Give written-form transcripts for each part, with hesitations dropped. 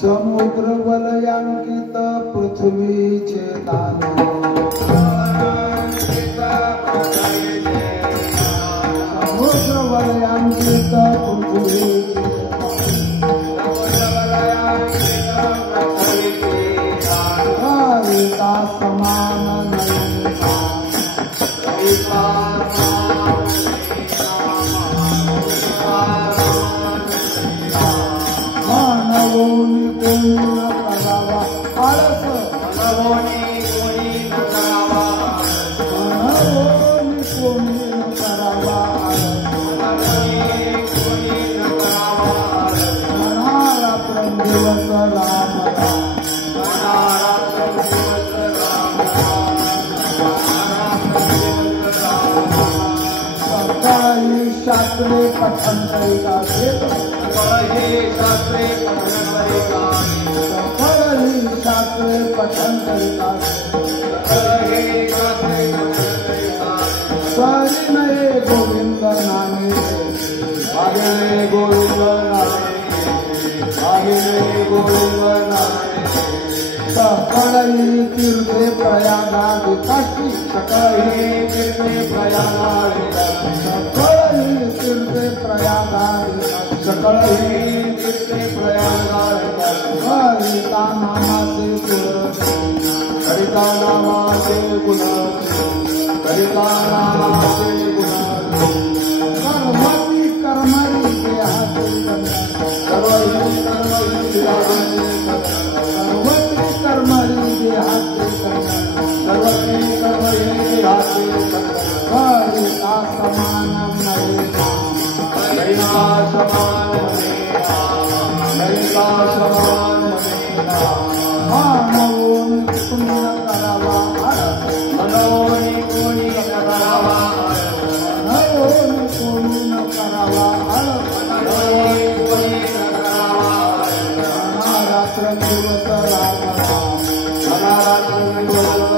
समुद्र वलयांकित पृथ्वीचे दान समुद्र वलयांकित पृथ्वीचे कविता समान मनवोनी कोणी न करावा आळस मनवोनी कोणी न करावा मनवोनी कोणी न करावा रात्र दिवस राम सकाळी शास्त्रे पठन करिता सकाळी शास्त्रे पठन करिता सरी नये गोविंद नामे आगे गोविंद नामे आगे गोविंद नामे सकाळी तीर्थे प्रयागादि काशी सकाळी तीर्थे प्रयागादि सकाळी तीर्थे प्रयागादि सकाळी तीर्थे प्रयागादि हरिता नामाचे गुण हरिता नामाचे गुण हरिता नामाचे गुण कर्मती कर्मणी देहाचे सर्वही कर्मही देहाचे सर्वती कर्मणी देहाचे सर्वती कर्मही देहाचे हरिता समान हरिता समान हरिता समान मनवोनी पुण्य करावा मनवोनी कोणी करावा मनवोनी कोणी न करावा मनवोनी कोणी न करावा रात्र दिवस राम रात्र दिवस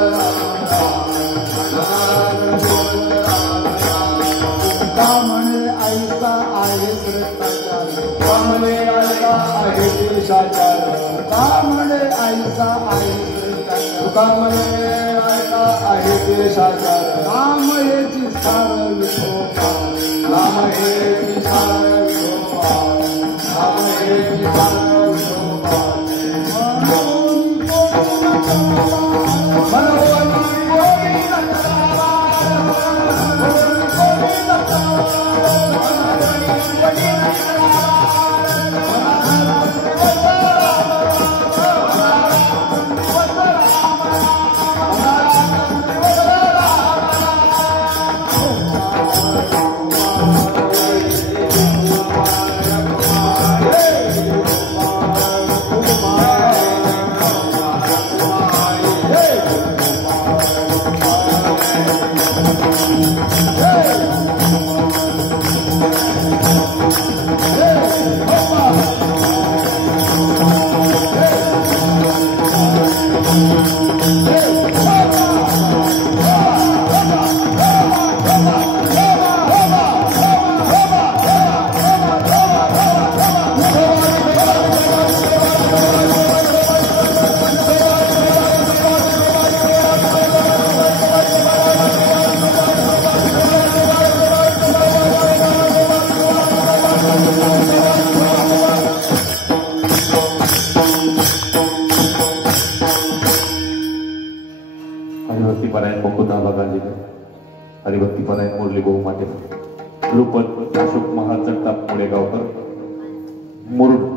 राम म्हणे ऐसा आहे श्रेष्ठाचार म्हणे ऐसा आहे देशाचार म्हणे ऐसा आहे श्रेष्ठाचार म्हणे ऐसा आहे देशाचार राम हेची सार विठोबा राम हेची सार विठोबा राम हेची सार विठोबा मनवोनी कोणी न करावा मनवोनी कोणी न करावा मनवोनी कोणी न करावा हरिभक्तीपरायण मुरली बहु माटे लुपत अशोक महाल जगताप मुळेगावकर मुरुड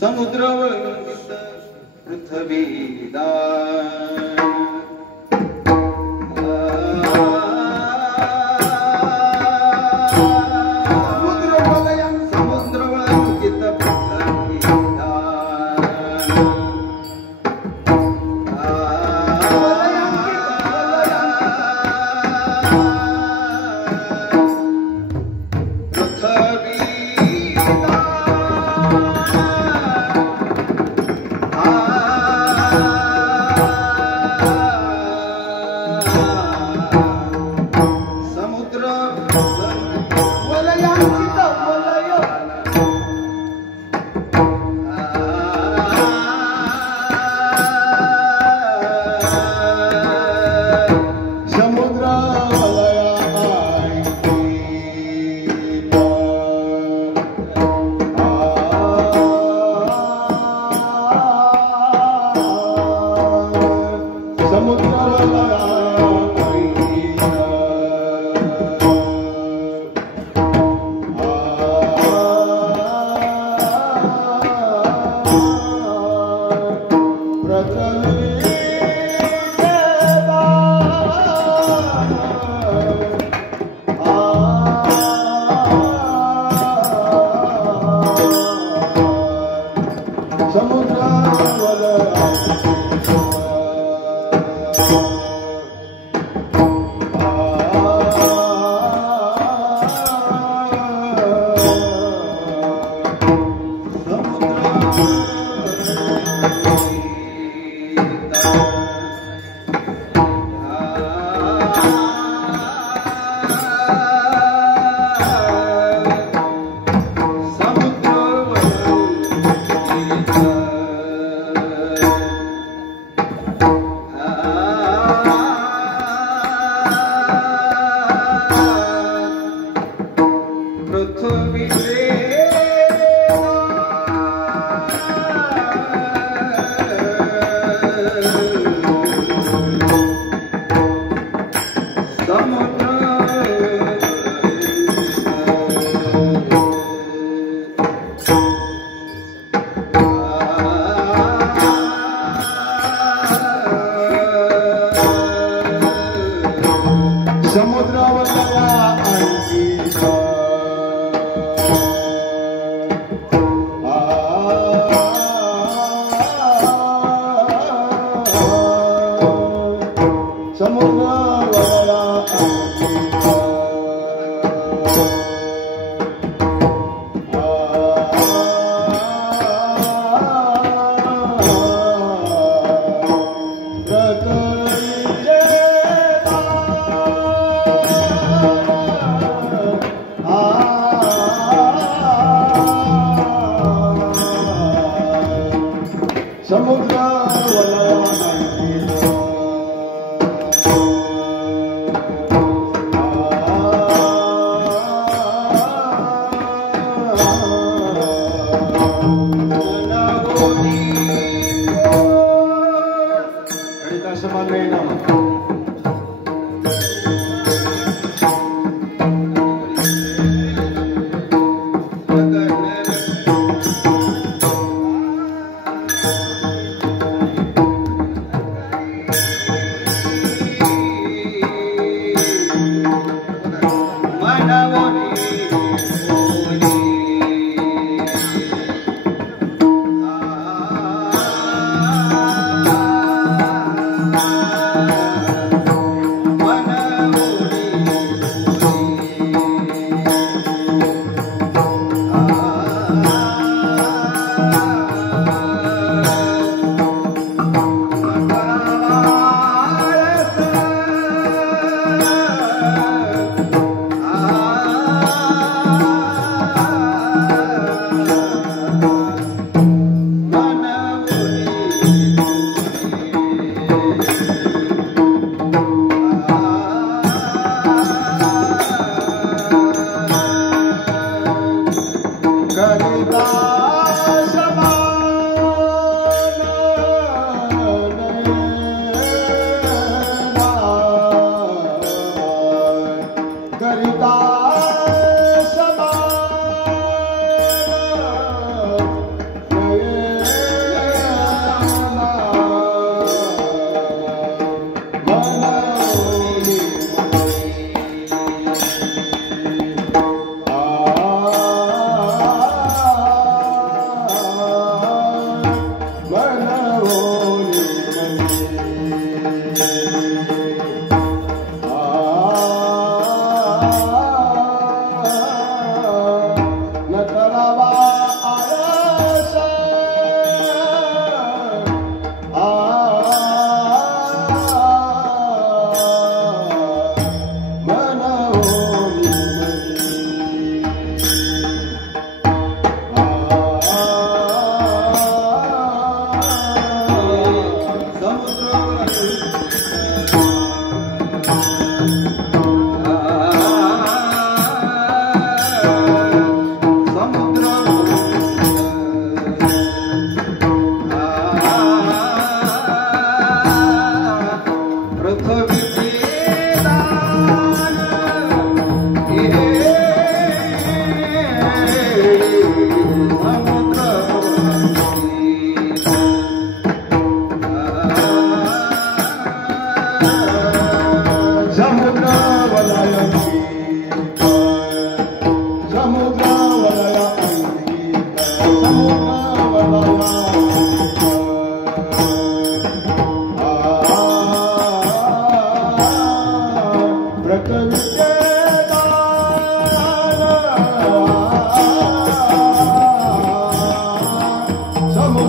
समुद्रवंत पृथ्वीदान समुद्रवंकित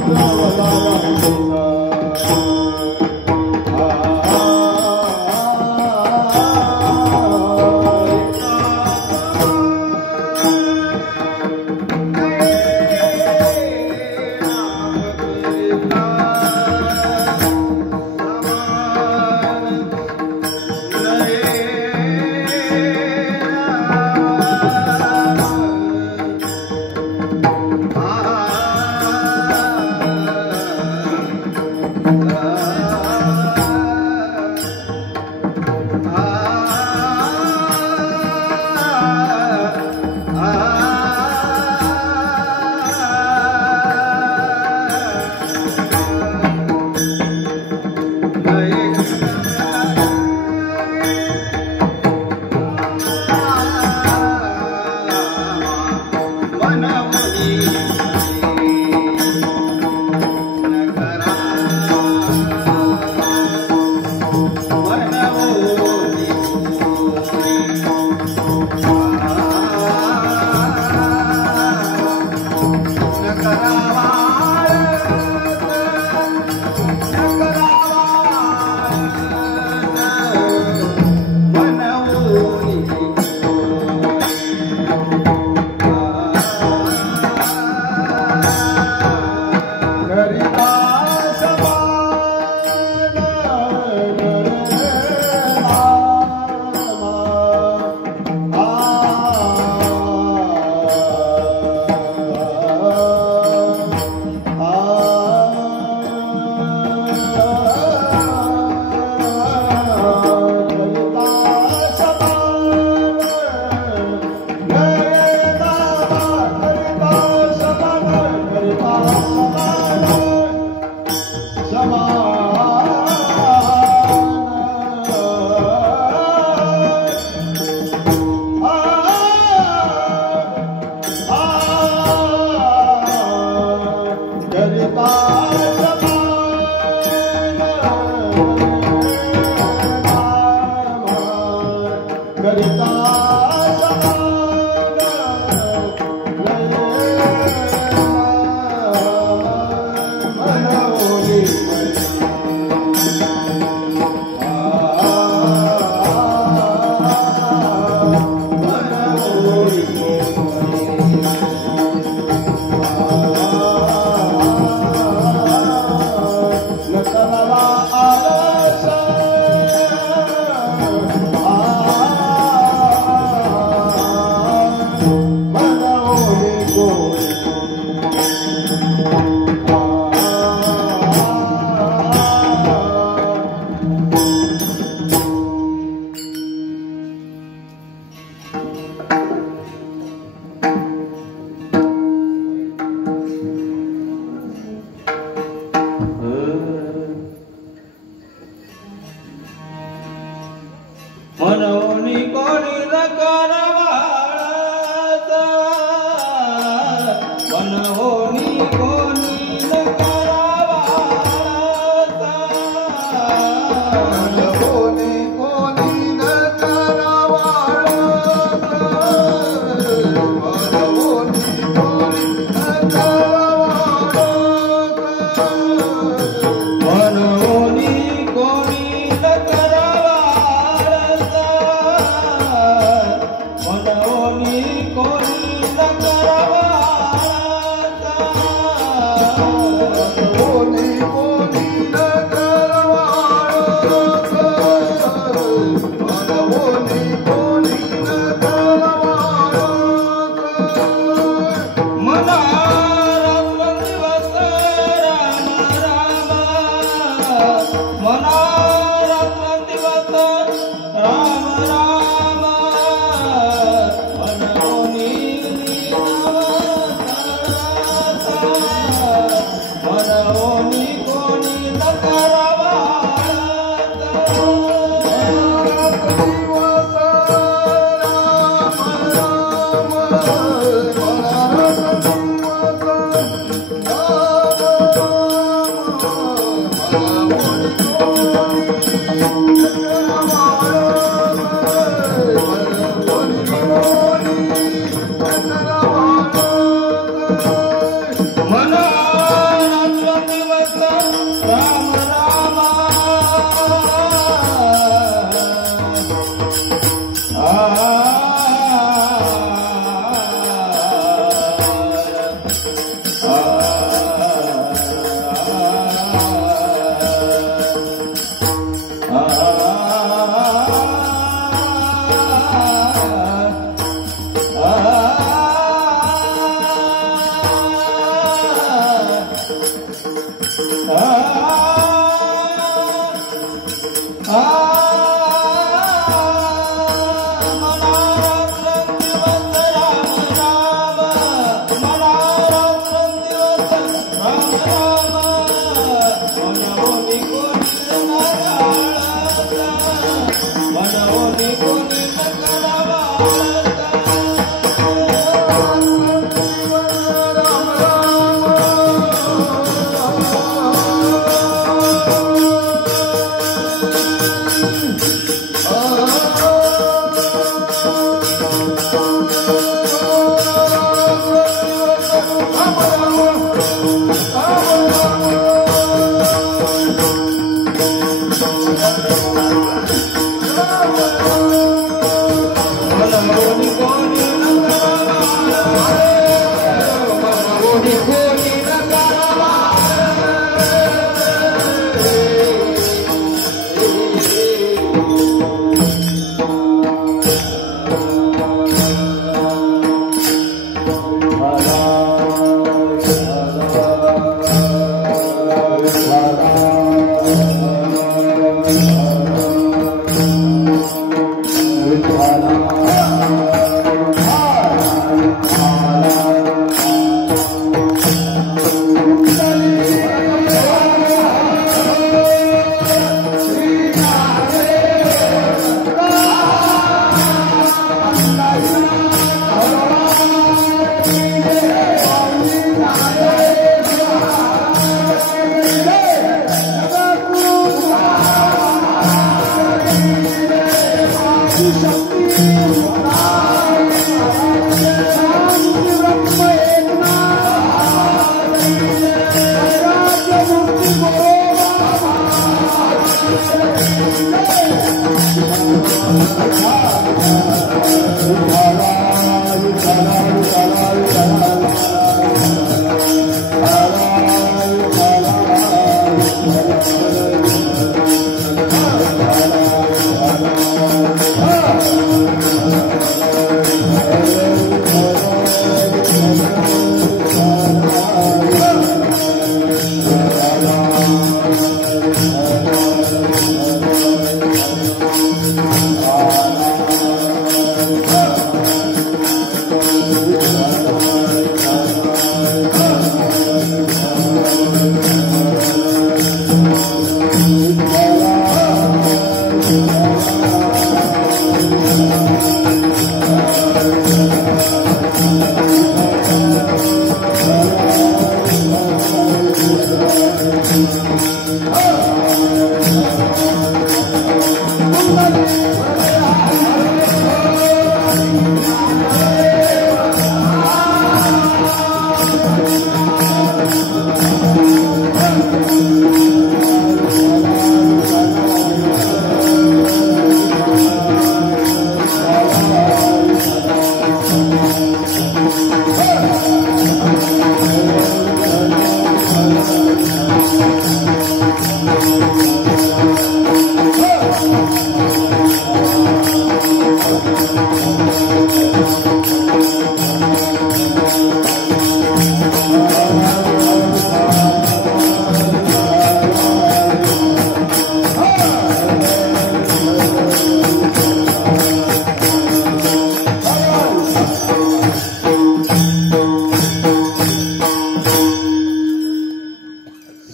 Ah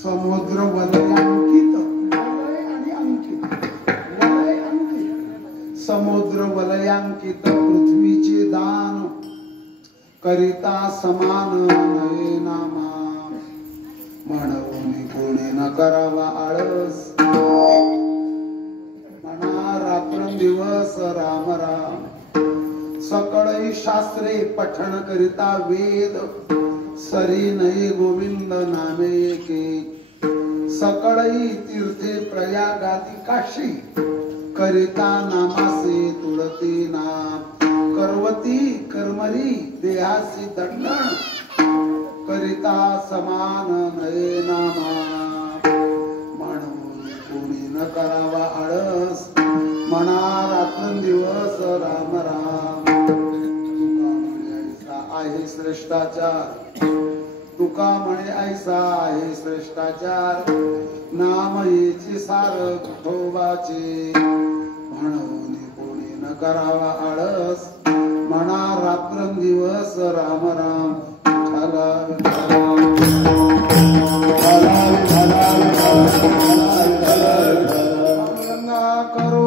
समुद्र वलयांकित वलय आणि अंकित वलय अंकित समुद्र वलयांकित पृथ्वीचे दान करिता समान नयनामा म्हणून कोणी न करावा आळस म्हणा रात्रंदिवस राम राम सकळई शास्त्रे पठण करिता वेद सरी नये गोविंद नामे के सकळई तीर्थे प्रयागाती काशी करिता नामासे तुळते नाम करवती कर्मरी देहासी दंडन करिता समान नये नामा म्हणून कोणी न करावा आळस म्हणा रात्रंदिवस राम राम आहे श्रेष्ठाचार तुका म्हणे ऐसा आहे श्रेष्ठाचार नाम येचे सार विठोबाचे म्हणून कोणी न करावा आळस म्हणा रात्रंदिवस राम राम करो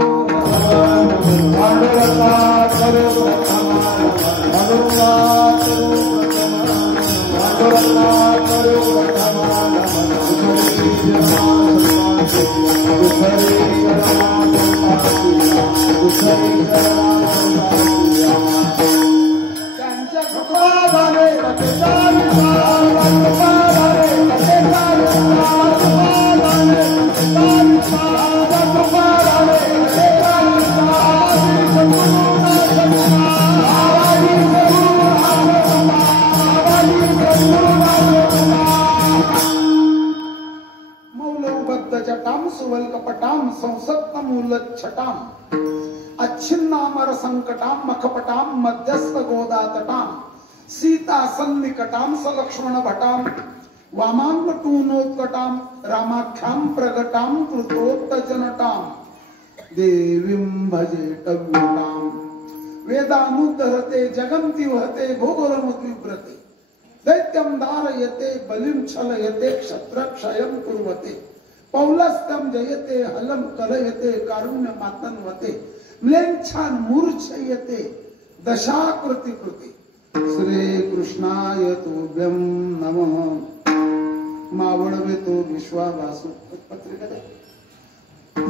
अच्छिन्नामर संकटाम मखपटाम मध्यस्थ गोदातटाम सीता सन्निकटाम सलक्ष्मण भटाम वामांग टूनोत्कटाम रामाख्याम प्रगटाम कृतोत्तजनटाम देवीं भजे टव्यटाम वेदानुद्धरते जगन्ति वहते भूगोलमुद्विव्रते दैत्यं धारयते बलिं छलयते क्षत्रक्षयं कुर्वते पौलस्त्यं जयते हलं कलयते कारुण्य मातन्वते म्लेच्छान मूर्छयते दशाकृति कृति श्री कृष्णाय तुभ्यं नमः मावळवे तो विश्वाभासु पत्रिका दे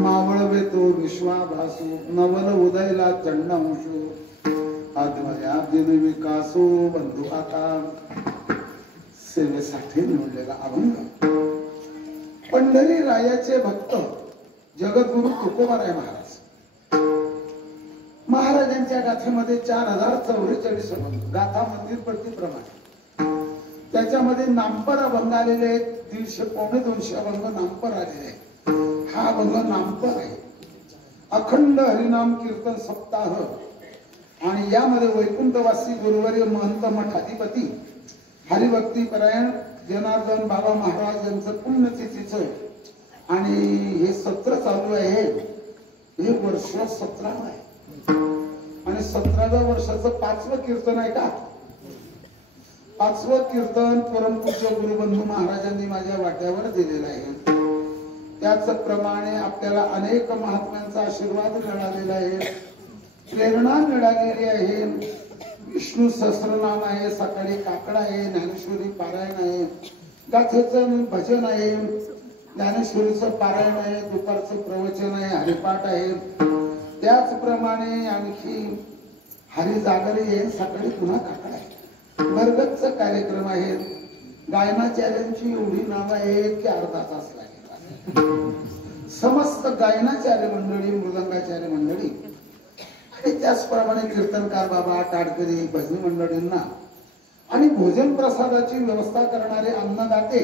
मावळवे तो विश्वाभासु नवल उदयला चंडांशु आद्वया दिन विकासो बंधू आता सेवेसाठी निवडलेला अभंग पंढरी रायाचे भक्त जगद्गुरु तुकोबाराय महाराज महाराजांच्या गाथेमध्ये 4044 अभंग गाथा मंदिर प्रतिप्रमाणे त्याच्यामध्ये नामपर अभंग आलेले आहेत 150 पावणे 200 अभंग नामपर आलेले आहेत हा अभंग नामपर आहे अखंड हरिनाम कीर्तन सप्ताह आणि यामध्ये वैकुंठवासी गुरुवर्य महंत मठाधिपती हरिभक्ती परायण जनार्दन बाबा महाराज यांचं पुण्यतिथीचं आणि हे सत्र चालू आहे हे वर्ष 17 आहे आणि 17व्या वर्षाचं 5वं कीर्तन आहे का 5वं कीर्तन परमपूज्य गुरुबंधू महाराजांनी माझ्या वाट्यावर दिलेलं आहे त्याचप्रमाणे आपल्याला अनेक महात्म्यांचा आशीर्वाद मिळालेला आहे प्रेरणा मिळालेली आहे विष्णू सहस्रनाम आहे सकाळी काकड आहे ज्ञानेश्वरी पारायण आहे गाथेचं भजन आहे ज्ञानेश्वरीचं पारायण आहे दुपारचं प्रवचन आहे हरिपाठ आहे त्याचप्रमाणे आणखी हरी जागरी आहे सकाळी पुन्हा काकड आहे भरगतचा कार्यक्रम आहे गायनाचार्यांची एवढी नाव आहेत की अर्धा तास लागेल समस्त गायनाचार्य मंडळी मृदंगाचार्य मंडळी आणि त्याचप्रमाणे कीर्तनकार बाबा टाडकरी भजनी मंडळींना आणि भोजन प्रसादाची व्यवस्था करणारे अन्नदाते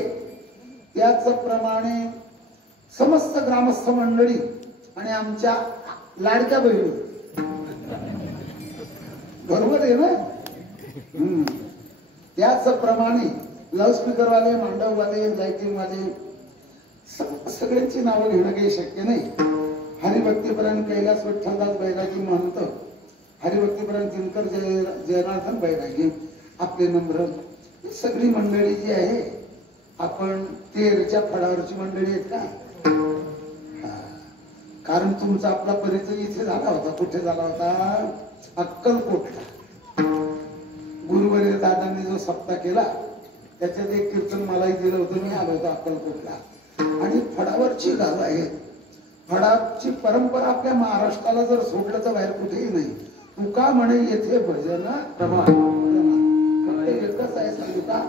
त्याचप्रमाणे समस्त ग्रामस्थ मंडळी आणि आमच्या लाडक्या बहिणी बरोबर आहे ना त्याचप्रमाणे लाऊडस्पीकर वाले मांडव वाले लाइटिंग वाले सगळ्यांची नावं घेणं काही शक्य नाही हरिभक्तीपर्यंत कैलास विठ्ठलदास बैरागी महंत हरिभक्तीपर्यंत दिनकर जनार्दन बैरागी आपले नम्र सगळी मंडळी जी आहे आपण तेरच्या फळावरची मंडळी आहेत का? कारण तुमचा आपला परिचय इथे झाला होता. कुठे झाला होता? अक्कलकोटला. गुरुवर्य दादांनी जो सप्ताह केला त्याच्यात एक कीर्तन मलाही दिलं होतं. मी आलो होतो अक्कलकोटला. आणि फळावरची गाव आहेत. फळाची परंपरा आपल्या महाराष्ट्राला जर सोडलं तर बाहेर कुठेही नाही. तुका म्हणे येथे भजन एकच आहे सांगू का,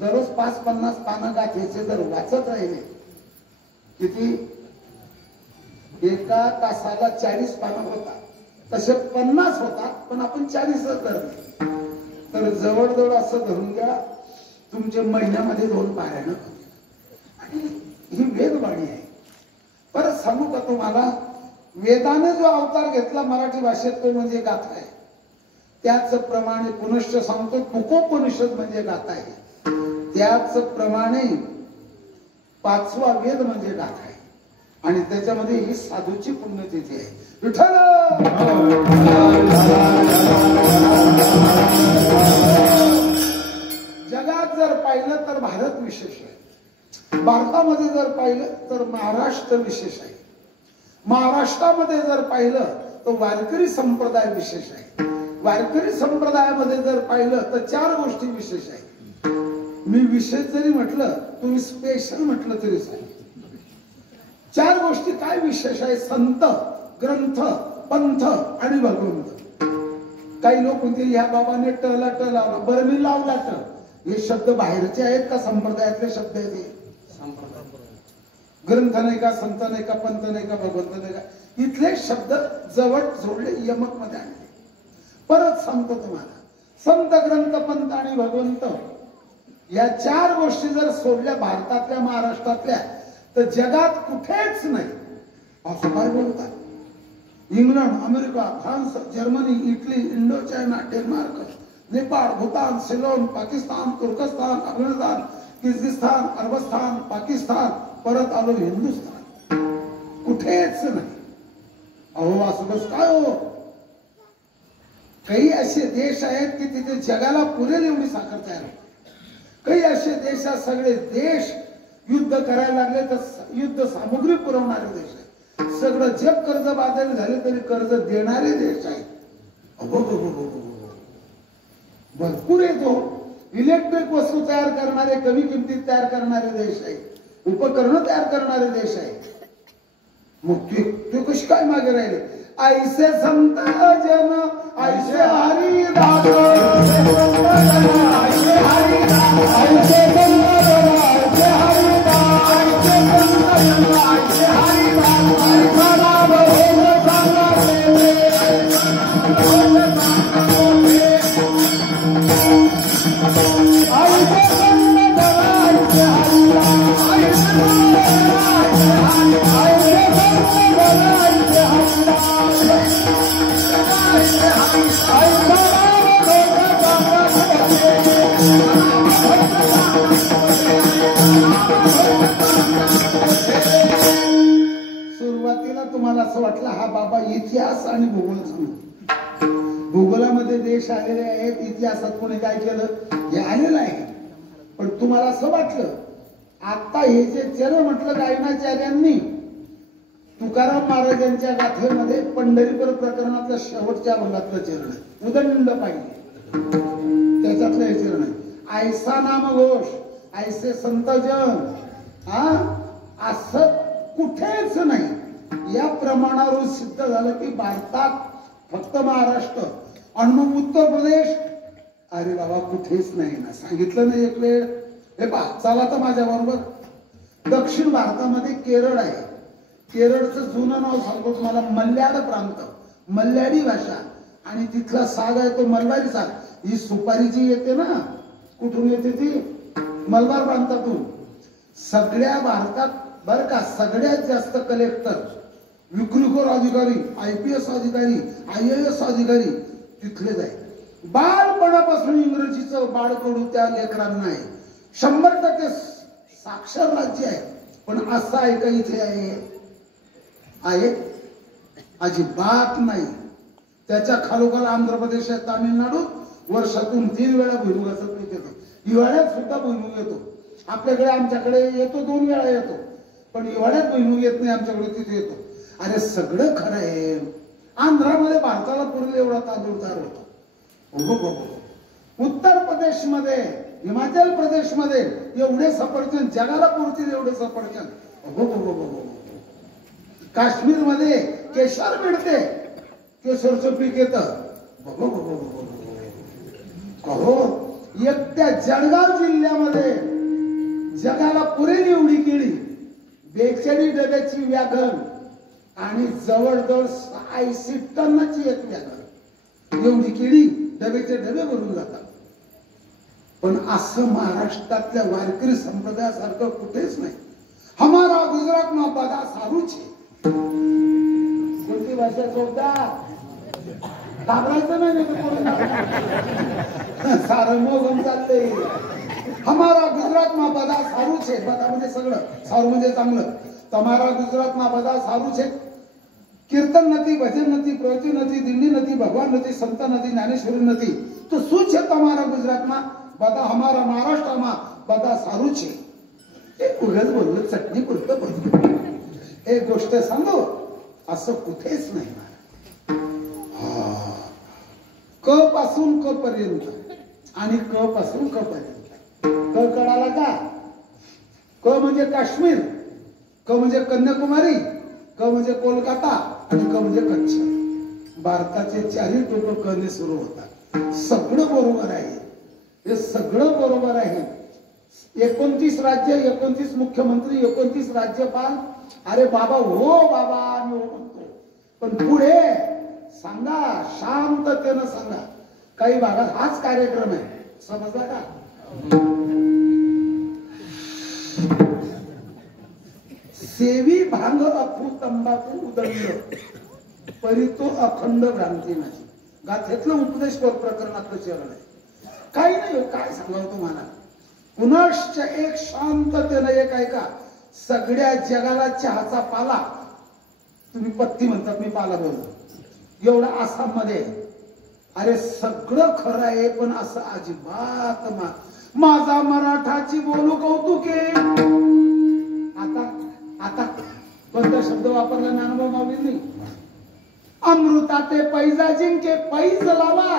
दररोज 5-50 पानं गाथेचे जर वाचत राहिले, किती एका तासाला 40 पानं होतात. तसे 50 होतात, पण आपण 40च धरले तर जवळजवळ असं धरून घ्या तुमचे महिन्यामध्ये 2 पारायण होते. आणि ही वेदवाणी आहे. परत सांगू का तुम्हाला, वेदाने जो अवतार घेतला मराठी भाषेत तो म्हणजे गाथा आहे. त्याचप्रमाणे पुनश्च सांगतो मुकोपनिषद म्हणजे गाथा आहे. त्याचप्रमाणे 5वा वेद म्हणजे गाथा आहे. आणि त्याच्यामध्ये ही साधूची पुण्यतिथी आहे. विठ्ठल जगात जर पाहिलं तर भारत विशेष आहे. भारतामध्ये जर पाहिलं तर महाराष्ट्र विशेष आहे. महाराष्ट्रामध्ये जर पाहिलं तर वारकरी संप्रदाय विशेष आहे. वारकरी संप्रदायामध्ये जर पाहिलं तर 4 गोष्टी विशेष आहेत. मी विशेष जरी म्हटलं तुम्ही स्पेशल म्हटलं तरी चालेल. 4 गोष्टी काय विशेष आहे? संत, ग्रंथ, पंथ आणि भगवंत. काही लोक म्हणतील या बाबाने टला लावला. बरं मी लावला ट. हे शब्द बाहेरचे आहेत का संप्रदायातले शब्द आहेत? ग्रंथ नाही का, संत नाही का, पंत नाही का, भगवंत नाही का, इथले शब्द जवळ जोडले यमक मध्ये आणले. परत सांगतो तुम्हाला, संत, ग्रंथ, पंत आणि भगवंत या 4 गोष्टी जर सोडल्या भारतातल्या महाराष्ट्रातल्या तर जगात कुठेच नाही. असं काय बोलतात? England, America, France, Germany, Italy, Indo China, Denmark, Nepal, Bhutan, Ceylon, Pakistan, तुर्कस्तान, अफगाणिस्तान, किर्गिस्तान, अरबस्तान, पाकिस्तान, परत आलो हिंदुस्थान. कुठेच नाही. अहो असं बस काय हो. काही असे देश आहेत की तिथे जगाला पुरेल एवढी साखर तयार होते. काही असे देश सगळे देश युद्ध करायला लागले तर युद्ध सामुग्री पुरवणारे देश आहेत. सगळं जग कर्ज बाजारी झाले तरी कर्ज देणारे देश आहेत. भरपूर येतो. इलेक्ट्रिक वस्तू तयार करणारे, कमी किमतीत तयार करणारे देश आहेत. उपकरण तयार करणारे देश आहेत. मग ते कशी काय मागे राहिले? ऐसे संत जन ऐसे हरिदास, ऐसे हरिदास, ऐसे संत जन ऐसे हरिदास, ऐसे संत जन ऐसे हरिदास, ऐसा नाम होने सांगा देवे, होने सांगा देवे. ऐसे संत जन ऐसे हरिदास, ऐसे संत जन ऐसे हरिदास, ऐसे संत जन ऐसे हरिदास. सुरुवातीला तुम्हाला असं वाटलं हा बाबा इतिहास आणि भूगोल सांगतो. भूगोलामध्ये देश आलेले आहेत, इतिहासात कोणी काय केलं हे आलेलं आहे. पण तुम्हाला असं वाटलं आता हे जे चरण म्हटलं गायनाचार्यांनी तुकाराम महाराजांच्या गाथेमध्ये पंढरीपूर प्रकरणातलं शेवटच्या भागातलं चरण आहे. उदंड पाहिजे त्याच्यातलं हे चरण आहे. ऐसा नाम घोष, ऐसे संत जन. असं कुठेच नाही. या प्रमाणावर सिद्ध झालं की भारतात फक्त महाराष्ट्र आणि मग उत्तर प्रदेश. अरे बाबा कुठेच नाही ना. सांगितलं नाही एक वेळ. हे पहा चला तर माझ्या बरोबर. दक्षिण भारतामध्ये केरळ आहे. केरळचं जुनं नाव सांगतो तुम्हाला, मल्याड प्रांत, मल्याडी भाषा. आणि तिथला साग आहे तो मलबारी साग. ही सुपारी जी येते ना, कुठून येते ती? मलबार प्रांतातून. सगळ्या भारतात बरं का सगळ्यात जास्त कलेक्टर, विक्रीखोर अधिकारी, IPS अधिकारी, IAS अधिकारी तिथलेच आहे. बालपणापासून इंग्रजीचं बाळकडू त्या लेकरांना आहे. 100% साक्षर राज्य आहे. पण असं आहे का इथे आहे? अजिबात नाही. त्याच्या खालोखाल आंध्र प्रदेश आहे, तामिळनाडू. वर्षातून 3 वेळा भुईमुगाचं पीक येतं. हिवाळ्यात सुद्धा भुईमुग येतो. आपल्याकडे आमच्याकडे येतो 2 वेळा येतो, पण एवढ्यात बहिणू येत नाही आमच्याकडे, तिथे येतो. अरे सगळं खरं आहे. आंध्रामध्ये भारताला पुरेल एवढा तांदूळ तयार होतो. उत्तर प्रदेशमध्ये, हिमाचल प्रदेशमध्ये एवढे सफरचंद, जगाला पुरतील एवढे सफरचंद. काश्मीरमध्ये केशर मिळते, केशरचं पीक येतं. एकट्या जळगाव जिल्ह्यामध्ये जगाला पुरेल एवढी केळी, 42 डब्याची व्यागन आणि जवळजवळ 80 टनाची एक व्यागन, एवढी केळी डब्याचे डबे भरून जातात. पण असं महाराष्ट्रातल्या वारकरी संप्रदायासारखं कुठेच नाही. हमारा गुजरात मा बदा सारू छे. कोणती भाषा चौदा घाबरायचं नाही, सारं मोगम चाललंय. हमारा गुजरात मा बदा सारू छे. बदा म्हणजे सगळं, सारू म्हणजे चांगलं. तमारा गुजरात मा बदा सारू छे. कीर्तन नदी, भजन नदी, प्रवचन नदी, दिंडी नदी, भगवान नदी, संत नदी, ज्ञानेश्वरी नदी, तो सुछ है तमारा गुजरात मा बदा, हमारा महाराष्ट्र मा बदा सारू छे. एक उगाच बोललं, चटणी पुरतं बोलतो. एक गोष्ट सांगू, असं कुठेच नाही. क पासून क पर्यंत आणि क पासून क पर्यंत. क कळाला का? क म्हणजे काश्मीर, क म्हणजे कन्याकुमारी, क म्हणजे कोलकाता आणि क म्हणजे कच्छ. भारताचे 4 टोक क ने सुरू होतात. सगळं बरोबर आहे, हे सगळं बरोबर आहे. 29 राज्य, 29 मुख्यमंत्री, 29 राज्यपाल. अरे बाबा हो बाबा, आम्ही हो म्हणतो, पण पुढे सांगा, शांततेनं सांगा. काही भागात हाच कार्यक्रम आहे, समजला का? सेवी भांग अफू तंबाखू उदंड परी तो अखंड भ्रांती नाही. गाथेतलं उपदेश प्रकरणातलं चरण आहे. काही नाही, काय सांगावं तुम्हाला. पुनश्च एक शांततेनं एक ऐका. सगळ्या जगाला चहाचा पाला, तुम्ही पत्ती म्हणतात, मी पाला बोलतो, एवढा आसाम मध्ये. अरे सगळं खरं आहे, पण असं अजिबात माझा मराठाची बोलू कौतुके. आता कोणता शब्द वापरला ज्ञानोबा माऊलींनी? अमृताते पैजा जिंके पैज लावा.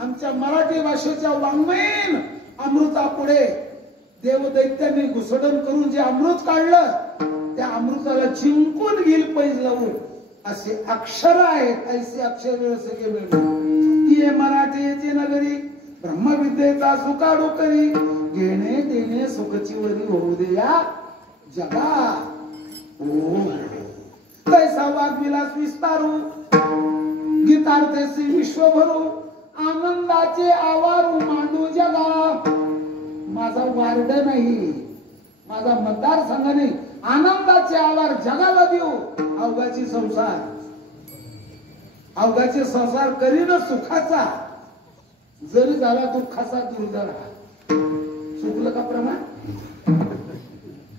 आमच्या मराठी भाषेच्या वाङ्मयीन अमृता पुढे देवदैत्यांनी घुसडण करून जे अमृत काढलं, त्या अमृताला जिंकून घेईल पैज लावून. असे अक्षर आहेत, ऐसे अक्षर सगळे मिळते. ये मराठीची नगरी ब्रह्मविद्येचा सुकाडू करी. घेणे देणे सुखची वरी होऊ दे या जगा. तैसा वाग्विलास विस्तारू गीतार्थेसी विश्वभरू. आनंदाचे आवारू मांडू जगा. माझा वार्ड नाही, माझा मतदारसंघ नाही, आनंदाचे आवार जगाला देऊ. अवघाची संसार, अवघाचे संसार करीन सुखाचा. जरी झाला दुःखाचा दूर झाला. चुकलं का प्रमाण?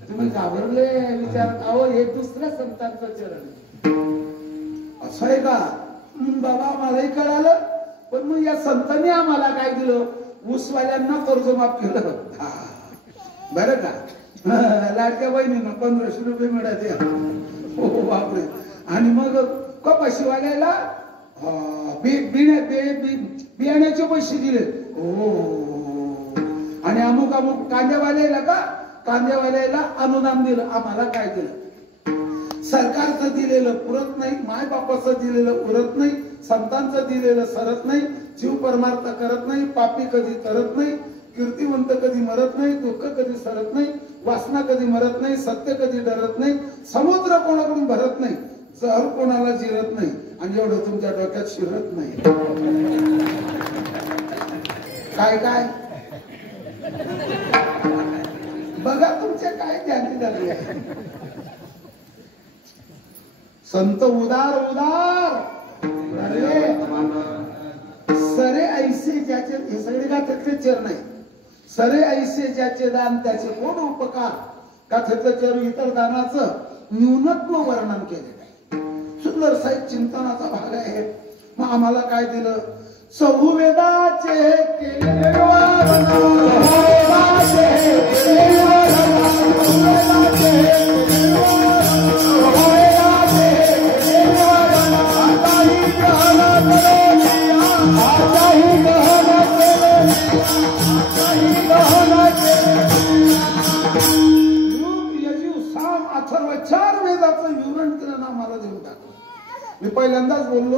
तुम्ही घाबरले, विचारत आहो हे दुसऱ्या संतांचं चरण असं आहे का? बाबा मलाही कळालं, पण मग या संतांनी आम्हाला काय दिलं? ऊसवाल्यांना कर्जमाफ केलं. बरं का? लाडक्या बहिणींना 1500 रुपये मिळाले. हो बापरे. आणि मग कपाशीवाल्याला बियाण्याचे पैसे दिले. हो. आणि अमुक अमुक कांद्यावाल्याला का? कांद्यावाल्याला अनुदान दिलं. आम्हाला काय दिलं? सरकारचं दिलेलं पुरत नाही, मायबापाचं दिलेलं उरत नाही, संतांचं दिलेलं सरत नाही, जीव परमार्थ करत नाही, पापी कधी तरत नाही, कीर्तिवंत कधी मरत नाही, दुःख कधी सरत नाही, वासना कधी मरत नाही, सत्य कधी डरत नाही, समुद्र कोणाकडून भरत नाही, जहर कोणाला जिरत नाही, आणि एवढं तुमच्या डोक्यात शिरत नाही. काय काय बघा तुमच्या काय ध्यानी झाली आहे. संत उदार उदार सरे ऐसे ज्याचे, हे सगळे गाथेतले चरण आहे. सरे ऐसे ज्याचे दान त्याचे कोण उपकार. गाथेतलं चरण इतर दानाचं न्यूनत्व वर्णन केलेलं आहे. सुंदर साहित्य चिंतनाचा भाग आहे. मग आम्हाला काय दिलं? चहुवेदाचे केले मी पहिल्यांदाच बोललो,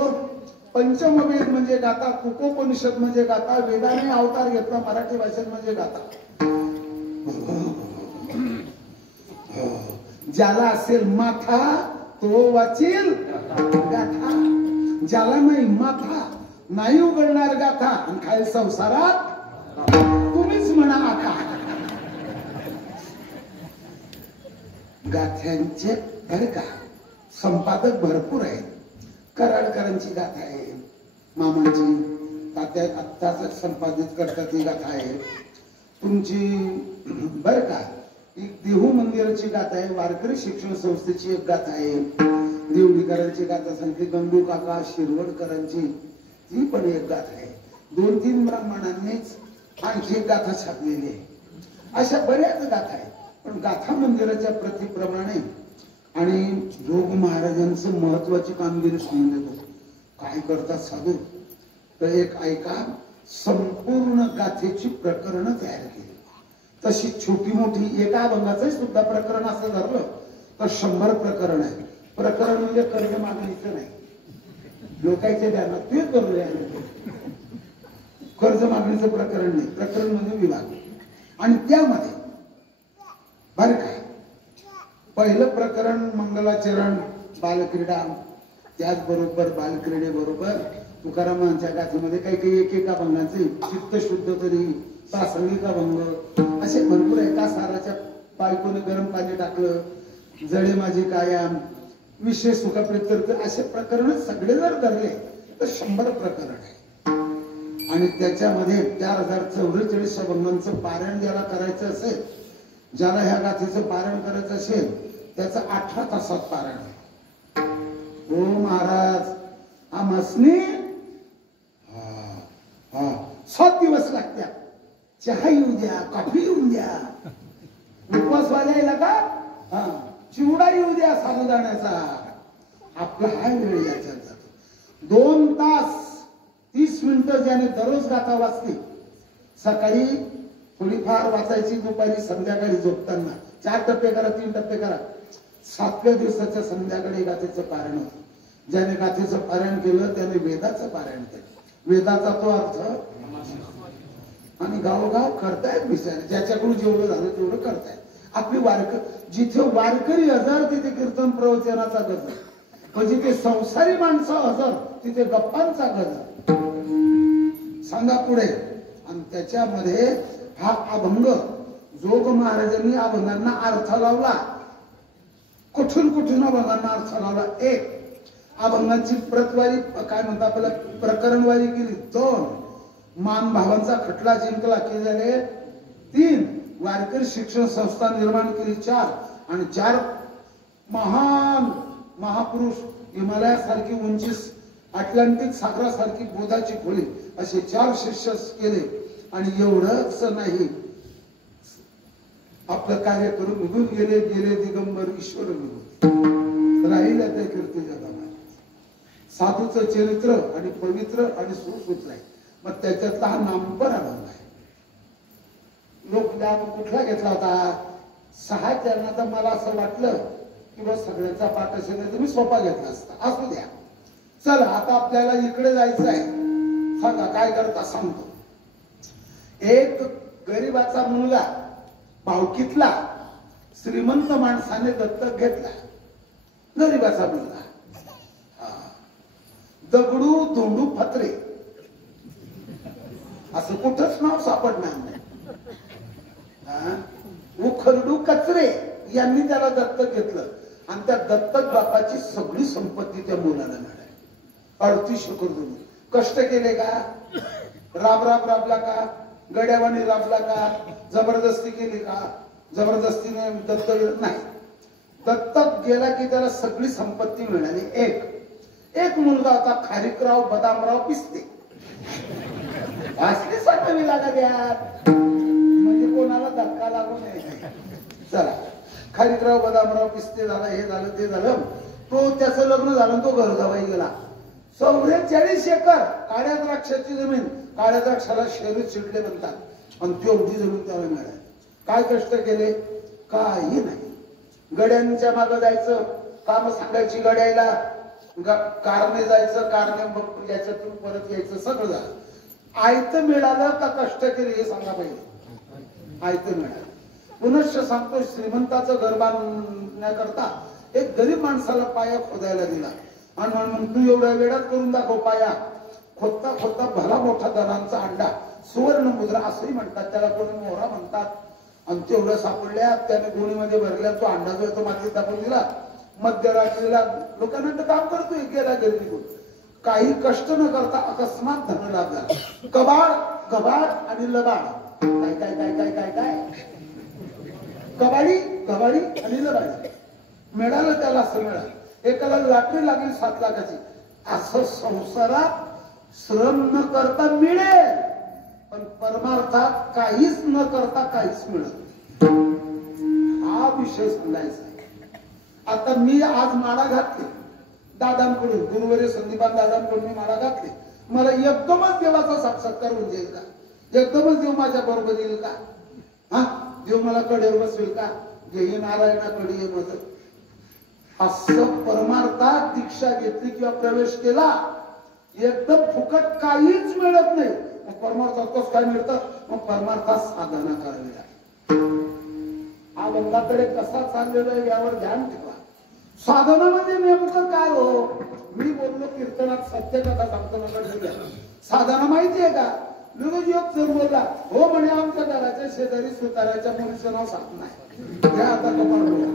पंचमवेद म्हणजे गाथा, कुकोपनिषद म्हणजे गाथा, वेदाने अवतार घेतला मराठी भाषेत म्हणजे गाथा. ज्याला असेल माथा तो वाचील गाथा, ज्याला नाही माथा नाही उघडणार गाथा, आणि खाली संसारात तुम्हीच म्हणा आता. गाथ्यांचे बरं का संपादक भरपूर आहेत. कराडकरांची गाथा आहे, मामांची, तात्या आत्ताच संपादित करतात ती गाथा आहे तुमची बर का. एक देहू मंदिराची गाथा आहे, वारकरी शिक्षण संस्थेची एक गाथा आहे, देवडीकरांची गाथा सांगते, गंगू काका शिरवडकरांची ती पण एक गाथा आहे. 2-3 ब्राह्मणांनीच आणखी एक गाथा छापलेली आहे. अशा बऱ्याच गाथा आहेत. पण गाथा मंदिराच्या प्रतिप्रमाणे आणि जोग महाराजांचं महत्वाची कामगिरी सांगून देतो. काय करतात साधू तर एक ऐका, संपूर्ण गाथेची प्रकरण तयार केली. तशी छोटी मोठी एका अभंगाचं सुद्धा प्रकरण असं धरलं तर 100 प्रकरण आहे. प्रकरण म्हणजे कर्ज मागणीचं नाही, लोकांच्या ध्यानात ते करूया. कर्ज मागणीचं प्रकरण नाही, प्रकरण म्हणजे विभाग. आणि त्यामध्ये बरं काय पहिलं प्रकरण मंगलाचरण बालक्रीडा, त्याचबरोबर बालक्रीडेबरोबर तुकारामांच्या गाथेमध्ये काही काही एक अभंगाचे चित्त शुद्ध तरी, प्रासंगिक अभंग असे भरपूर आहे. का साराच्या बायकोने गरम पाणी टाकलं, जडे माझी कायम, विशेष सुखाप्रित्यर्थ, असे प्रकरण सगळे जर धरले तर 100 प्रकरण आहे. आणि त्याच्यामध्ये 4044 अभंगांचं पारायण ज्याला करायचं असेल, ज्याला ह्या गाथेचं पारायण करायचं असेल त्याचं 18 तासात पारायण आहे. हो महाराज आमसनी 7 दिवस लागत्या. चहा येऊ द्या, कॉफी येऊन द्या, उपवासवाल्याला का चिवडा येऊ द्या साबुदाण्याचा, आपला हा वेळ याच्यात जातो. 2 तास 30 मिनिटं ज्याने दररोज गाथा वाचली, सकाळी थोडीफार वाचायची, दुपारी संध्याकाळी झोपताना 4 टप्पे करा, 3 टप्पे करा. 7व्या दिवसाच्या संध्याकाळी गाथेचं पारायण होतं. ज्याने गाथेचं पारायण केलं त्याने वेदाचं पारायण केलं. वेदाचा तो अर्थ आणि गावोगाव करतायत बिचारे, ज्याच्याकडून जेवढं झालं तेवढं करतायत. आपली जिथे वारकरी हजर तिथे कीर्तन प्रवचनाचा गजर, पण जिथे संसारी माणसं हजर तिथे गप्पांचा गजर. सांगा पुढे. आणि त्याच्यामध्ये हा अभंग जोग महाराजांनी अभंगांना अर्थ लावला. कुठून अभंगांना अर्थ लावला. 1 अभंगांची प्रतवारी काय म्हणतात आपल्याला प्रकरणवारी केली. 2 मान भावांचा खटला जिंकला की झाले. 3 वारकरी शिक्षण संस्था निर्माण केली. 4 आणि 4 महान महापुरुष, हिमालयासारखी उंची, अटलांटिक सागरासारखी बोधाची खोली, असे 4 शिष्य केले. आणि एवढंच नाही, आपलं कार्य करून निघून गेले दिगंबर ईश्वर निघून राहिल्या त्या कीर्ती जगामध्ये. साधूचं चरित्र आणि पवित्र आणि सुसूत्र आहे. मग त्याच्यातला हा नामपर अभंग आहे. लोक कुठला घेतला होता 6 चरणाचा. मला असं वाटलं की बस सगळ्यांचा पाठ असेल तर मी सोपा घेतला असता. असू द्या, चला आता आपल्याला इकडे जायचं आहे. सांगा काय करता सांगतो. एक गरीबाचा मुलगा भावकीतला श्रीमंत माणसाने दत्तक घेतला. गरीबाचा मुलगा, दगडू धोंडू फत्रे असं कुठंच नाव सापडणार नाही. उखरडू कचरे यांनी त्याला दत्तक घेतलं आणि त्या दत्तक बापाची सगळी संपत्ती त्या मुलाला मिळाली. 38 एकर. कष्ट केले का? राबला का? गड्यावानी राबला का? जबरदस्ती केली का? जबरदस्तीने दत्तक नाही. दत्तक गेला की त्याला सगळी संपत्ती मिळाली. एक मुलगा होता खारीकराव बदामराव पिस्ते. असली सटवी लागा द्या म्हणजे कोणाला धक्का लागू नये. चला खारीकराव बदामराव पिस्ते झाला, हे झालं ते झालं. तो त्याचं लग्न झालं, तो घरजावाई गेला. 44 एकर काळ्या द्राक्षाची जमीन. काळ्या द्राक्षाला शहरी चिडले म्हणतात. आणि तेवढी जमीन त्याला मिळाली. काय कष्ट केले? काही नाही. गड्यांच्या मागे जायचं, काम सांगायची गड्याला, कारणे जायचं, कारणे याच्यातून परत यायचं, सगळं झालं. आयत मिळालं का कष्ट केले हे सांगा पाहिजे. आयत मिळालं. पुनश्च सांगतो, श्रीमंताचं घर बांधण्याकरता एक गरीब माणसाला पाया खोदायला दिला. आणि म्हणून तू एवढ्या वेळात करून दाखव पाया. खोदता खोदता भला मोठा दरांचा अंडा, सुवर्ण मुद्रा असंही म्हणतात, त्याला कोणी मोहरा म्हणतात. आणि तेवढं सापडल्या, त्याने गोणीमध्ये भरल्या. तो अंडा जो आहे तो मातीत टाकून दिला. मध्यरात्रीला लोकांना काम करतोय, गेला घरी निघून. काही कष्ट न करता अकस्मात धनलाभ झाला. कबाड गबाड आणि लबाड. काय काय काय काय काय काय कबाडी गबाडी आणि लबाडी मिळालं त्याला. असं मिळालं. एकाला लॉटरी लागली 7 लाखाची. असं संसारात श्रम न करता मिळेल, पण परमार्थात काहीच न करता काहीच मिळत. हा विषय सांगायचा. आता मी आज माळा घातली दादांकडून, गुरुवारी संदीपान दादांकडून मी माळा घातली. मला एकदमच देवाचा साक्षात्कार होऊन जाईल का? एकदमच देव माझ्या बरोबर येईल का? हा, देव मला कडेवर बसवेल का? घेई नारायणाकडे ये मदत. असं परमार्थात दीक्षा घेतली किंवा प्रवेश केला, एकदम फुकट काहीच मिळत नाही. मग परमार्थात कसं काय मिळतं? मग परमार्थात साधना करावी लागते. हा बंगाकडे कसा चाललेला आहे यावर ध्यान ठेवा. साधना म्हणजे नेमकं काय हो? मी बोललो कीर्तनात सत्य कथा सांगतो नका. साधना माहितीये का? लगेच योग जर बोलला, हो म्हणे आमच्या घराच्या शेजारी सुताराच्या मुलीचं नाव सांग नाही. आता कपाळ बोला.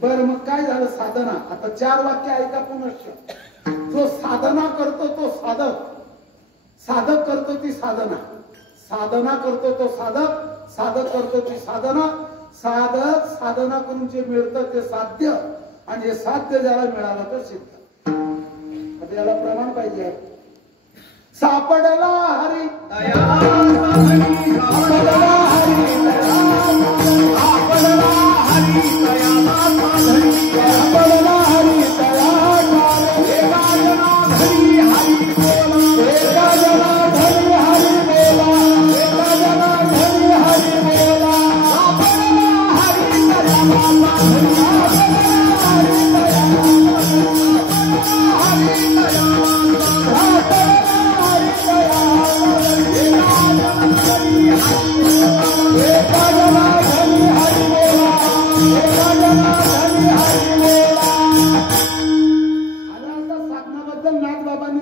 बरं मग काय झालं? साधना. आता 4 वाक्य ऐका पुनश्च. जो साधना करतो तो साधक, साधक करतो ती साधना, साधना करतो तो साधक, साधक करतो ती साधना, साधक साधना करून जे मिळतं ते साध्य, आणि हे साध्य ज्याला मिळालं तर सिद्ध. आता याला प्रमाण पाहिजे. सापडला हरी सापडला हरी सापडला हरी सापडला हरी एका जना धरी हरी बोला, एका जना धरी हरी बोला, एका जना धरी हरी बोला. सापडला हरी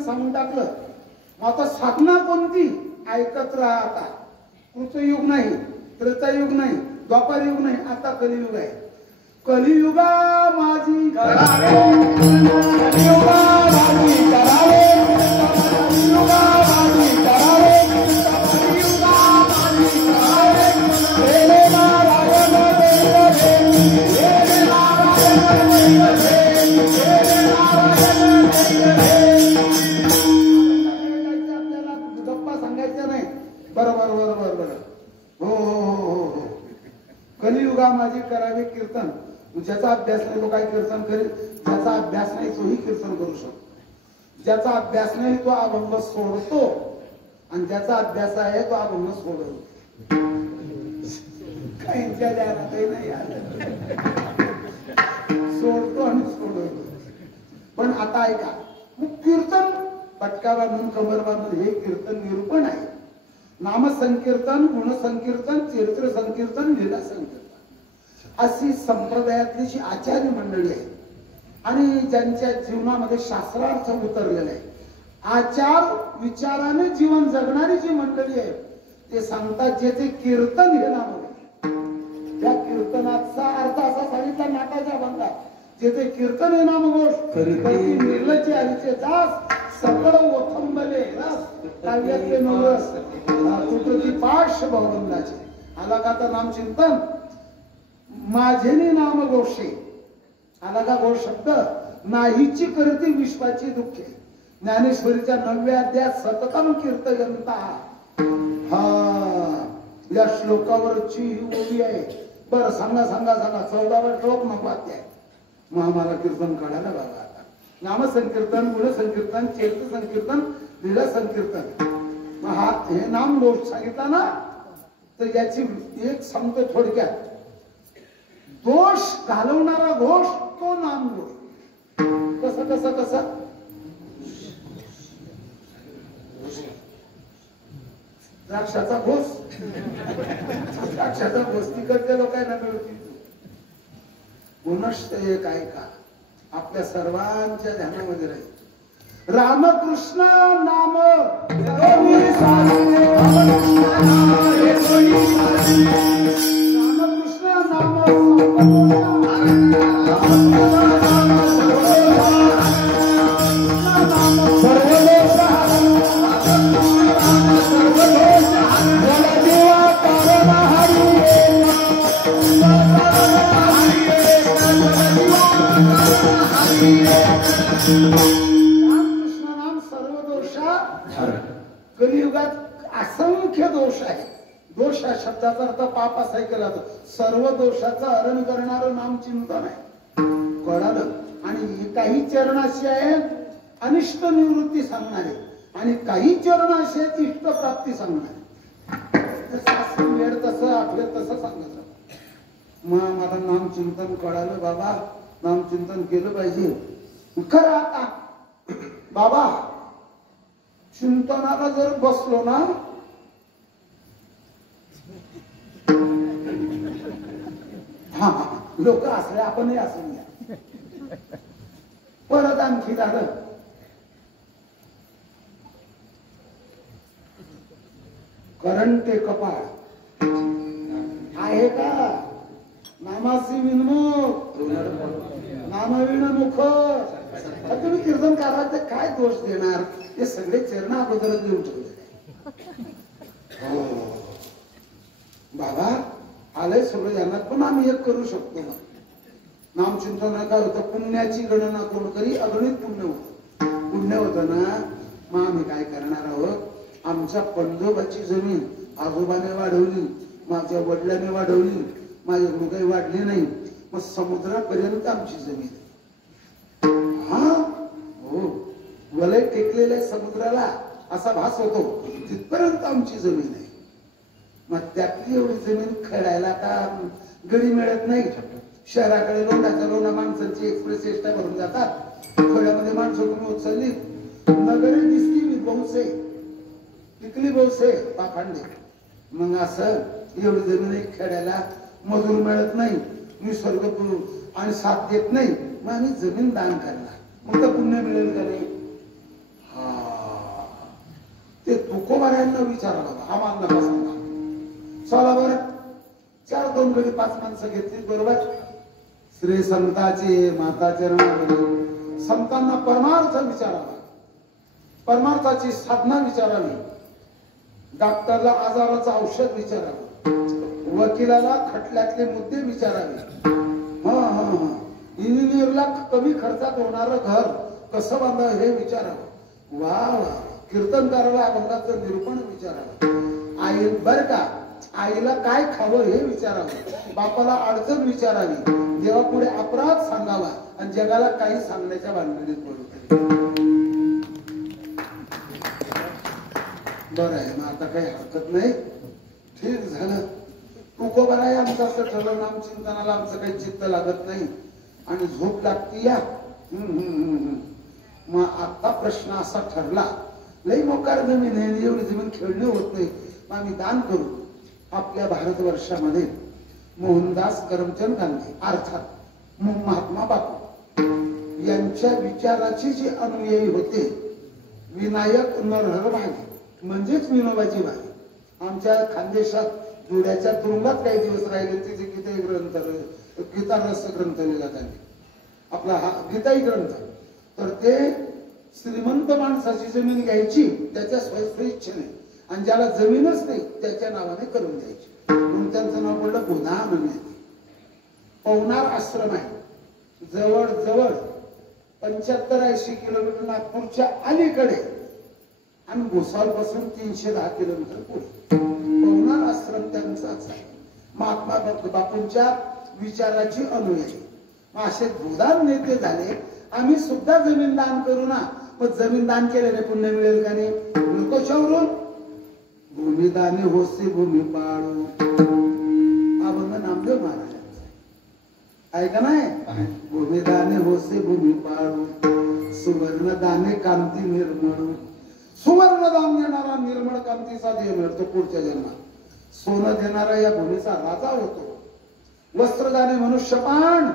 सांगून टाकलं. आता साधना कोणती? ऐकत राहा. आता कृतयुग नाही, त्रेतायुग नाही, द्वापारयुग नाही, आता कलियुग आहे. कलियुगा माझी करावे, कलियुगा माझी करावे, कलियुगा माझी करावे, कलियुगा माझी करावे. रे नारायण रे नारायण बरोबर बरोबर बरोबर. हो हो हो हो. कलियुगा माझी करावे कीर्तन. ज्याचा अभ्यास नाही तो काय कीर्तन करेल? ज्याचा अभ्यास नाही तोही कीर्तन करू शकतो. ज्याचा अभ्यास नाही तो अभंग सोडतो, आणि ज्याचा अभ्यास आहे तो अभंग सोडतो. काहींच्या ध्यानातही नाही आलं. सोडतो आणि सोडवतो. पण आता ऐका, मग कीर्तन पटका बांधून कमर बांधून हे कीर्तन निरूपण आहे. नामसंकीर्तन, गुणसंकीर्तन, चरित्र संकीर्तन, लीला संकीर्तन अशी संप्रदायातली जी आचार्य मंडळी आहे, आणि ज्यांच्या जीवनामध्ये शास्त्रार्थ उतरलेला आहे, आचार विचाराने जीवन जगणारी जी मंडळी आहे, ते सांगतात जेथे कीर्तन हे नाम आहे, त्या कीर्तनाचा अर्थ असा सांगितला नाटाच्या बंगात, जेथे कीर्तन हे नाम गोष्ट निर्लज्ज हरीचे दास सकळ ओथंबले रस काव्यातले नवरस तुटती पाश भवंदाचे. आला का आता नाम चिंतन? माझेनी नाम गोषे. आला का गोष शब्द? नाहीची करती विश्वाची दुःखे. ज्ञानेश्वरीच्या 9व्या अध्यायात सततम कीर्तयंता. हा या श्लोकावरची ही ओवी आहे. बरं सांगा सांगा सांगा 14वा श्लोक नको आहे. मग आम्हाला कीर्तन काढायला बाबा आता नामसंकीर्तन, गुणसंकीर्तन, चैत्र संकीर्तन, लीला संकीर्तन. मग हा हे नाम दोष सांगितला ना, तर याची एक सांगतो थोडक्यात. दोष घालवणारा घोष तो नाम दोष. कसं कसं कसं द्राक्षाचा घोष, द्राक्षाचा घोष तिकडच्या लोकांना मिळतील. गुणश्च एक ऐका आपल्या सर्वांच्या ध्यानामध्ये राहील. रामकृष्ण नाम रामकृष्ण नाम रामकृष्ण नाम सर्व दोषा. कलियुगात असंख्य दोष आहे. दोष या शब्दाचा अर्थ पाप असाही केला जातो. सर्व दोषाचं हरण करणारं नाम चिंतन आहे. कळालं. आणि काही चरण अशी आहेत अनिष्ट निवृत्ती सांगणारे, आणि काही चरण असे आहेत इष्ट प्राप्ती सांगणारे. जसं वेळ तसं आठवेल तसं सांगत. मग मला नाम चिंतन कळालं बाबा, नाम चिंतन केलं पाहिजे. खरं आता बाबा चिंतनाला जर बसलो ना, हा लोक असले आपणही असून घ्या. परत आणखी झालं करंटे कपाळ आहे का? नामासी विनमुख नामविण मुख. तुम्ही कीर्तन कराल तर काय दोष देणार? हे सगळे चरण अगोदरच लिहून ठेवले. हो बाबा आलंय सगळं यांना, पण आम्ही एक करू शकतो ना. नामचिंतन काय होतं? पुण्याची गणना कोण करी अगणित पुण्य होतं. पुण्य होतं ना. मग आम्ही काय करणार आहोत? आमच्या पंजोबाची जमीन आजोबाने वाढवली, माझ्या वडिलांनी वाढवली, माझी मुलगी वाढली नाही. मग समुद्रापर्यंत आमची जमीन आहे. हा हो वलय टेकलेल्या समुद्राला असा भास होतो तिथपर्यंत आमची जमीन आहे. मग त्यातली एवढी जमीन खेळायला का गडी मिळत नाही. शहराकडे लोंढाच्या लोंढा माणसांची एक्सप्रेस एसट्या भरून जातात. खेड्यामध्ये माणसं तुम्ही उचलली नगरी दिसली बहुसे टिकली बहुसे पाखांडे. मग असं एवढी जमीन खेड्याला मजूर मिळत नाही, निसर्ग आणि साथ देत नाही. मग आम्ही जमीन दान करणार. मग तर पुण्य मिळेल का नाही? हा ते तुकोबाऱ्यांना विचारायला आम्हाला नका सांगा. चला बरं 4-2 गडी 5 माणसं घेतली बरोबर. श्री संताचे माता चरणावरी संतांना परमार्थ विचारावा, परमार्थाची साधना विचारावी, डॉक्टरला आजाराचं औषध विचारावं, वकिलाला खटल्यातले मुद्दे विचारावे, इंजिनियरला कमी खर्चात होणारं घर कसं बांधावं हे विचारावं. वा वा कीर्तनकाराला अभंगाचं निरूपण विचारावं. आई बर का आईला काय खावं हे विचारावं, बापाला अडचण विचारावी, देवापुढे अपराध सांगावा आणि जगाला काही सांगण्याच्या भानगडीत पडू. बरं आहे मग आता काही हरकत नाही. ठीक झालं. तुकोबर आहे आमचं असं ठरलं. नाम चिंतनाला आमचं काही चित्त लागत नाही आणि झोप लागती या. मग आता प्रश्न असा ठरला लई मोकार जमीन आहे, एवढी जमीन खेळणे होत नाही. मग आम्ही दान करू. आपल्या भारतवर्षामध्ये मोहनदास करमचंद गांधी अर्थात महात्मा बापू यांच्या विचाराचे जे अनुयायी होते विनायक नरहर भागे म्हणजेच विनोबाजी भागे आमच्या खानदेशात जुड्याच्या तुरुंगात काही दिवस राहिले. तिथे गीताई ग्रंथ गीता रस ग्रंथ लिहिला त्यांनी आपला हा गीताई ग्रंथ. तर ते श्रीमंत माणसाची जमीन घ्यायची त्याच्या स्वइच्छेने आणि ज्याला जमीनच नाही त्याच्या नावाने करून द्यायची. म्हणून त्यांचं नाव पडलं पुन्हा म्हणजे. पवनार आश्रम आहे जवळ जवळ 75-80 किलोमीटर नागपूरच्या अलीकडे आणि भुसावळ पासून 310 किलोमीटर पुढे पवनार आश्रम त्यांचाच आहे. महात्मा बापूंच्या विचाराची अनुयायी. असे भूदान नेते झाले. आम्ही सुद्धा जमीन दान करू ना. मग जमीन दान केल्याने पुण्य मिळेल का नाही? कशावरून? भूमिदाने होसे भूमी पाळू. अभंग नामदेव महाराजांचा आहे का नाही? भूमिदाने होसे भूमी पाळू, सुवर्ण दाने कांती निर्मळ. सुवर्ण दान देणारा निर्मळ कांतीचा देह मिळतो पुढच्या जन्मात. सोनं देणारा या भूमीचा राजा होतो. वस्त्रदाने मनुष्यपान.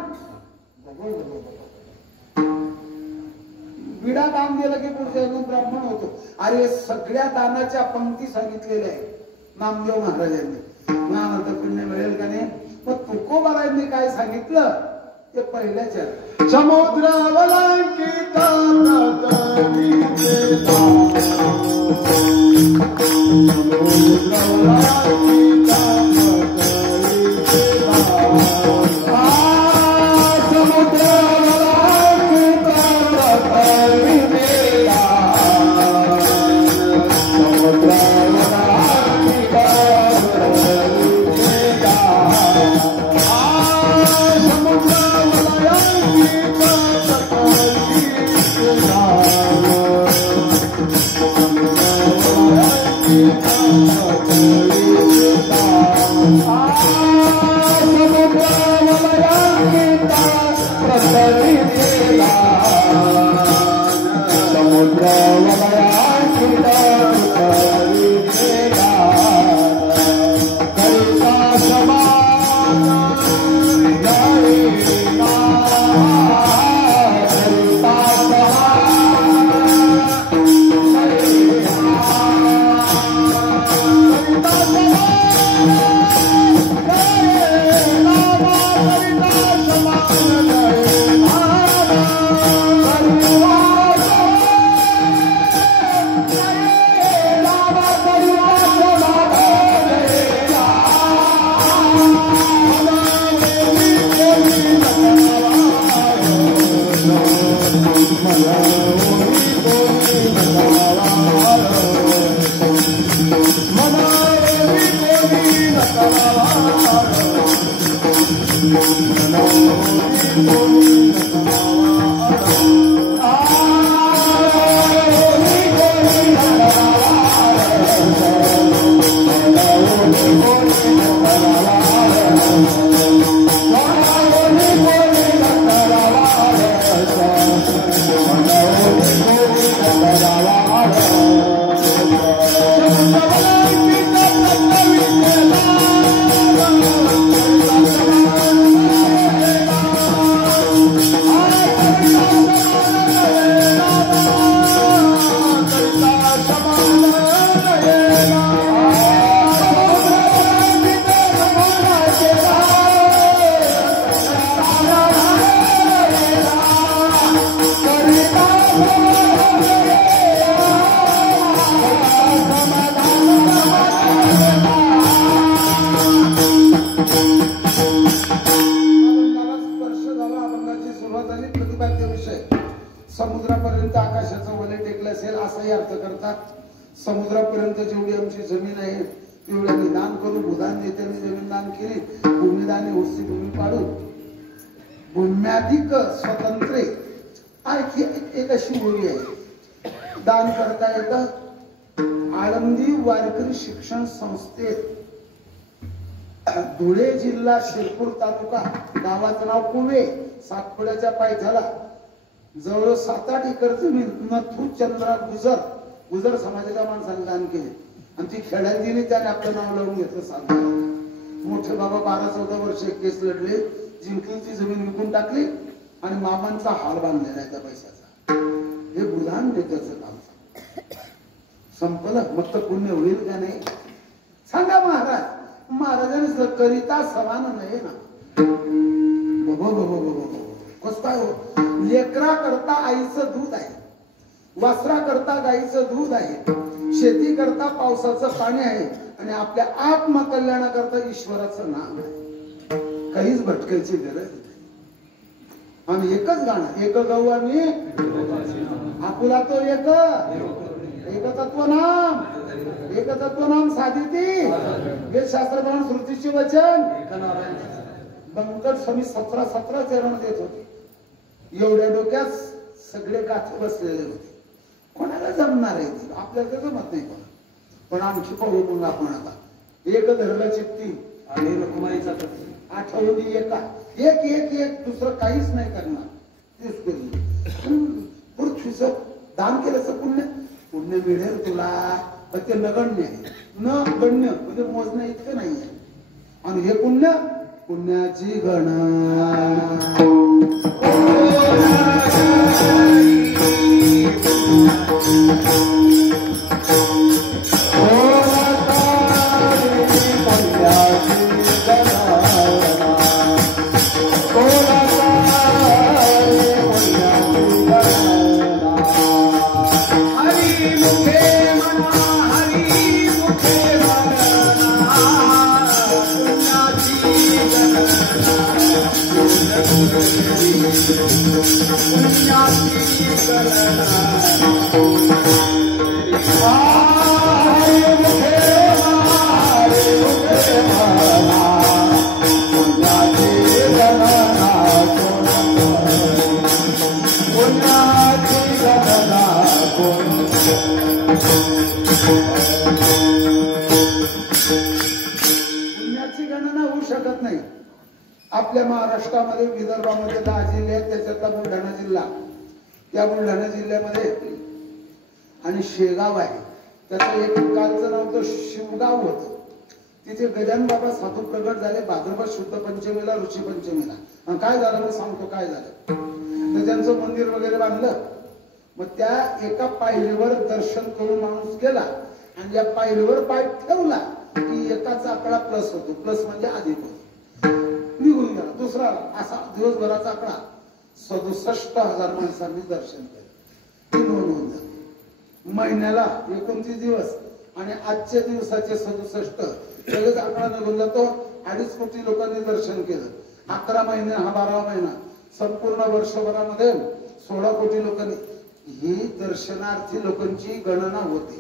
विडा दान दिलं की पुढच्या जन्मात ब्राह्मण होतो. अरे सगळ्या दानाच्या पंक्ती सांगितलेल्या आहेत नामदेव महाराजांनी. नामार्थ पुण्य मिळेल का नाही? मग तुकोबारायांनी काय सांगितलं ते पहिल्याच्या समुद्रावला समुद्रापर्यंत आकाशाचं वलय टेकलं असेल असाही अर्थ करतात. समुद्रापर्यंत जेवढी आमची जमीन आहे तेवढी आम्ही दान करू. भूदान नेत्यांनी जमीन दान केली. भूमिदाने होसी भूमी पाडू. भूम्याधिक स्वतंत्रे. आणखी एक अशी ओळी आहे. दान करता येतं. आळंदी वारकरी शिक्षण संस्थेत धुळे जिल्हा शिरपूर तालुका गावाचं नाव कुवे सातपुड्याच्या पायथ्याला जवळ 7-8 एकर जमीन नथू चंद्रा गुजर समाजाच्या माणसाने दान केली. आणि ती खेड्यांनी त्याने आपलं नाव लावून घेतलं. सांगा मोठे बाबा 12-14 वर्ष केस लढले. जिंकली ती जमीन विकून टाकली आणि मामांचा हाल बांधलेला आहे त्या पैशाचा. हे बुधान देत्याचं काम संपलं. मग तर पुण्य होईल का नाही सांगा महाराज. महाराजांनी करिता समान नाही ना. कस काय हो. लेकरा करता आईचं दूध आहे. वस्त्रा करता गाईचं दूध आहे. शेती करता पावसाचं पाणी आहे. आणि आपल्या आत्मकल्याणाकरता ईश्वराचं नाम आहे. काहीच भटकायची गरज नाही. आम्ही एकच गाणं एक गाऊ आम्ही. आपुला तो एक एकतत्व नाम, एकतत्व नाम साधिती हे शास्त्रप्रमाण श्रुतीचे वचन बंकट स्वामी 17 चरण देत होते. एवढ्या डोक्यात सगळे गाठी बसलेले होते. कोणाला जमणार आहे ती? आपल्याला तर जमत नाही कोणा. पण आमची पाहू मग आपण आता एक धरलं चित्ती आणि रखुमाईचा आठवणी एका एक एक एक दुसरं काहीच नाही करणार. तेच करू पृथ्वीचं दान केल्याचं पुण्य पुण्य मिळेल तुला, पण ते नगण्य आहे. न गण्य म्हणजे मोजण्या इतकं नाहीये. आणि हे पुण्य पुण्याची गणना आपल्या महाराष्ट्रामध्ये विदर्भामध्ये 10 जिल्हे आहेत. त्याच्यातला बुलढाणा जिल्हा, त्या बुलढाणा जिल्ह्यामध्ये आणि शेगाव आहे. त्याचं एक कालचं नाव तर शिवगाव होतं. तिथे गजानन बाबा साधू प्रगट झाले भाद्रपद शुद्ध पंचमीला, ऋषी पंचमीला. आणि काय झालं मी सांगतो काय झालं. तर त्यांचं मंदिर वगैरे बांधलं. मग त्या एका पायरीवर दर्शन करून माणूस गेला आणि या पायरीवर पाय ठेवला की एकाचा आकडा प्लस होतो. प्लस म्हणजे अधिक होतो. निघून गेला. दुसरा असा दिवसभराचा आकडा 67,000 माणसांनी दर्शन केलं. नोंद होऊन झाली. महिन्याला 29 दिवस आणि आजच्या दिवसाचे 67 लगेच आकडा निघून जातो. 2.5 कोटी लोकांनी दर्शन केलं. 11 महिने हा 12 महिना संपूर्ण वर्षभरामध्ये 16 कोटी लोकांनी. ही दर्शनार्थी लोकांची गणना होते.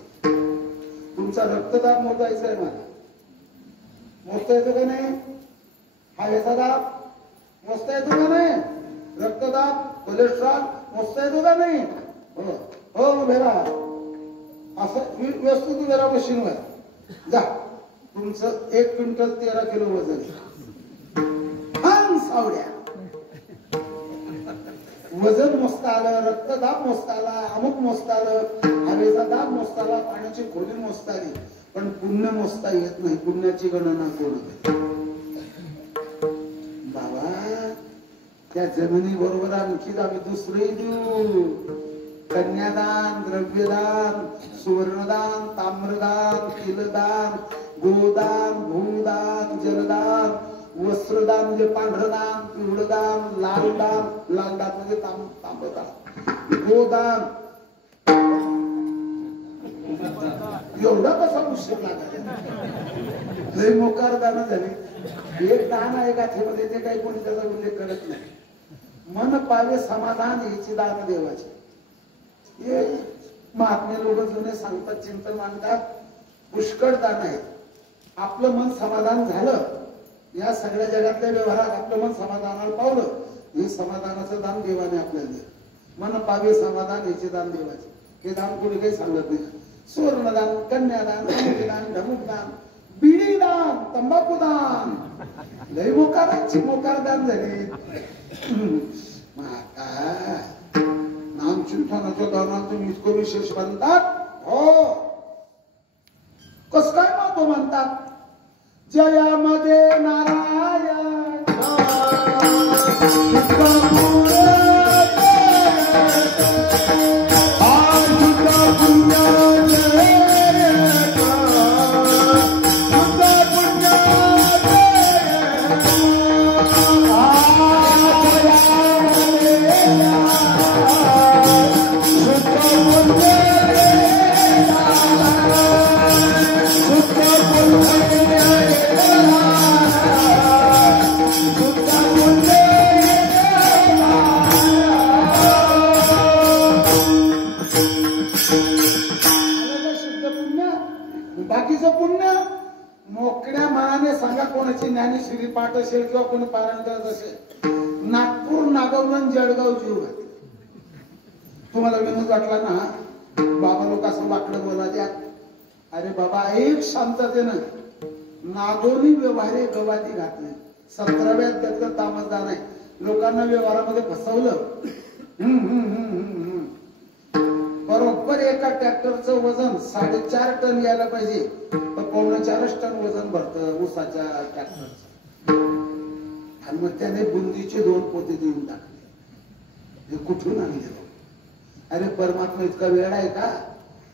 तुमचा रक्तदाब मोजायचा आहे मला. मोजता येतो का नाही? हवेचा दाब मोजता येतो का नाही? रक्तदाब कोलेस्ट्रॉल मोजता येतो का नाही? हो हो उभे राहा. असं व्यवस्थित उभे राहा मशीनवर. जा तुमचं 1 क्विंटल 13 किलो वजन. सावड्या वजन मोजता आलं, रक्तदाब मोजता आला, अमुक मोजता आलं, हवेचा दाब मोजता आला, पाण्याची खोली मोजता आली, पण पुण्य मोजता येत नाही. पुण्याची गणना कोण बाबा? त्या जमिनी बरोबर आणखी आम्ही दुसरे देऊ. कन्यादान, द्रव्यदान, सुवर्णदान, ताम्रदान, तिलदान, गोदान, भूदान, जलदान, वस्त्रदान म्हणजे पांढरदान, पिवळदान, लालदान, लालदान म्हणजे तांबदान, गोदान. एवढा कसा उशीर लागला? लय मोकार दान झाली. एक दान आहे गाठीमध्ये, ते काही कोणी त्याचा उल्लेख करत नाही. मन पावे समाधान याची दान देवाची. हे महात्मे लोक जुने सांगतात, चिंतन मांडतात. पुष्कळ दान आहे. आपलं मन समाधान झालं, या सगळ्या जगातल्या व्यवहारात आपलं मन समाधानाला पावलं, हे समाधानाचं दान देवाने आपल्याला दिलं. मन पावे समाधान याचे दान देवाचे. हे दान कोणी काही सांगत नाही. सुवर्णदान, कन्यादान, अमुकदान, ढमुकदान, बिडीदान, तंबाखूदान, लय मोकाराची मोकार दान झाली. नाम चिंतनाच्या दानात तुम्ही इतकं विशेष म्हणतात. हो कस काय महत्व म्हणतात? जयामध्ये नारायण पाटशेळ किंवा कोणी पारायण करत असेल, नागपूर, नागवलं, जळगाव जीव घातले. तुम्हाला विनोद वाटला ना, बाबा लोक असं वाकडं बोला द्या. अरे बाबा, एक शांततेनं नागोनी व्यवहारे गवाती घातले. 17व्या अध्यायातलं तामसदान आहे. लोकांना व्यवहारामध्ये फसवलं. बरोबर एका ट्रॅक्टरचं वजन 4.5 टन यायला पाहिजे, तर 4.25 टन वजन भरतं ऊसाच्या ट्रॅक्टरचं. आणि मग त्याने बुंदीचे 2 पोते देऊन टाकले. हे कुठून आणले? अरे परमात्मा इतका वेळ आहे का?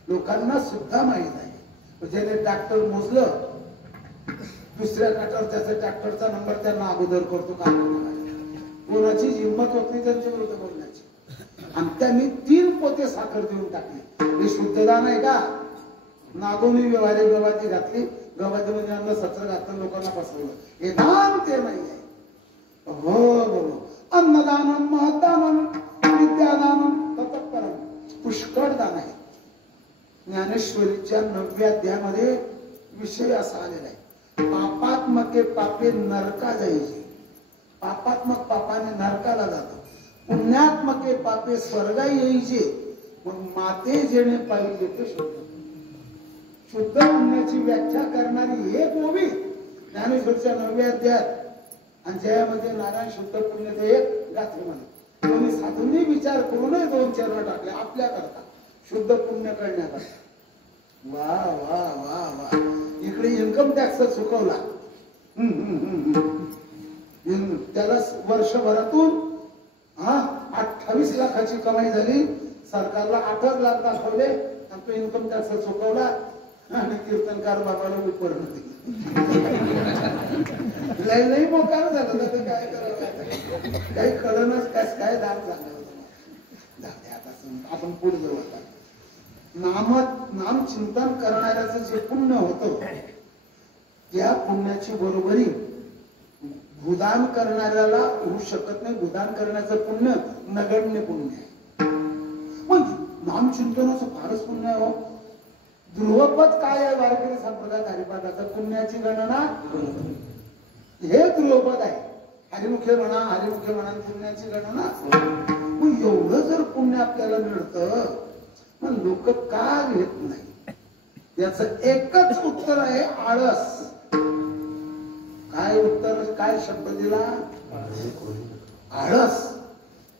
लोकांना सुद्धा माहित आहे. ज्याने ट्रॅक्टर मोजलं, दुसऱ्या त्याचा ट्रॅक्टरचा नंबर त्यांना अगोदर करतो का? कोणाची हिंमत होत नाही त्यांच्या विरुद्ध बोलण्याची. आणि त्यांनी 3 पोते साखर देऊन टाकली. हे शुद्धदान आहे का? नागोनी व्यवहारे गवाती घातली. गवाती म्हणजे अन्न सत्र घातलं, लोकांना फसवलं. हे दान ते नाही आहे. हो, अन्नदानम, महदानम, विद्यादानम, तत्परम, पुष्कळ दान आहे. ज्ञानेश्वरीच्या 9व्या अध्यायामध्ये विषय असा आलेला आहे. पापात्मके पापे नरका जायचे. पापात्मक पापाने नरकाला जातो. पुण्यात्मके पापे स्वर्गा यायचे. मग माते जेणे पाहिजे ते शुद्ध. शुद्ध पुण्याची व्याख्या करणारी एक ओवी ज्ञानेश्वरीच्या 9व्या अध्यायात. आणि जयामध्ये नारायण शुद्ध पुण्य एक गाथे म्हणे. कोणी साधूंनी विचार करूनही 2 चरण टाकले आपल्या करता, शुद्ध पुण्य करण्याकरता. वा वा वा वा. इकडे इन्कम टॅक्स चुकवला. त्याला वर्षभरातून 28 लाखाची कमाई झाली. सरकारला 8 लाख दाखवले आणि तो इन्कम टॅक्स चुकवला. आणि कीर्तनकार बाबाला उपर लई मोकार झालं. काय करावं, काही कळणच काय दान झालं. आपण पुढे जाऊ. आता नाम चिंतन करणाऱ्याचं जे पुण्य होतं, त्या पुण्याची बरोबरी भूदान करणाऱ्याला होऊ शकत नाही. भूदान करण्याचं पुण्य नगण्य पुण्य आहे. मग नामचिंतनाचं फारच पुण्य आहे. हो, ध्रुवपद काय आहे? वारकरी संप्रदाय हरिपाठाचं पुण्याची गणना हे ध्रुवपद आहे. हरिमुखे म्हणा पुण्याची गणना. मग एवढं जर पुण्य आपल्याला मिळतं, मग लोक का घेत नाही? याच एकच उत्तर आहे, आळस. काय उत्तर? काय शब्द दिला? आळस.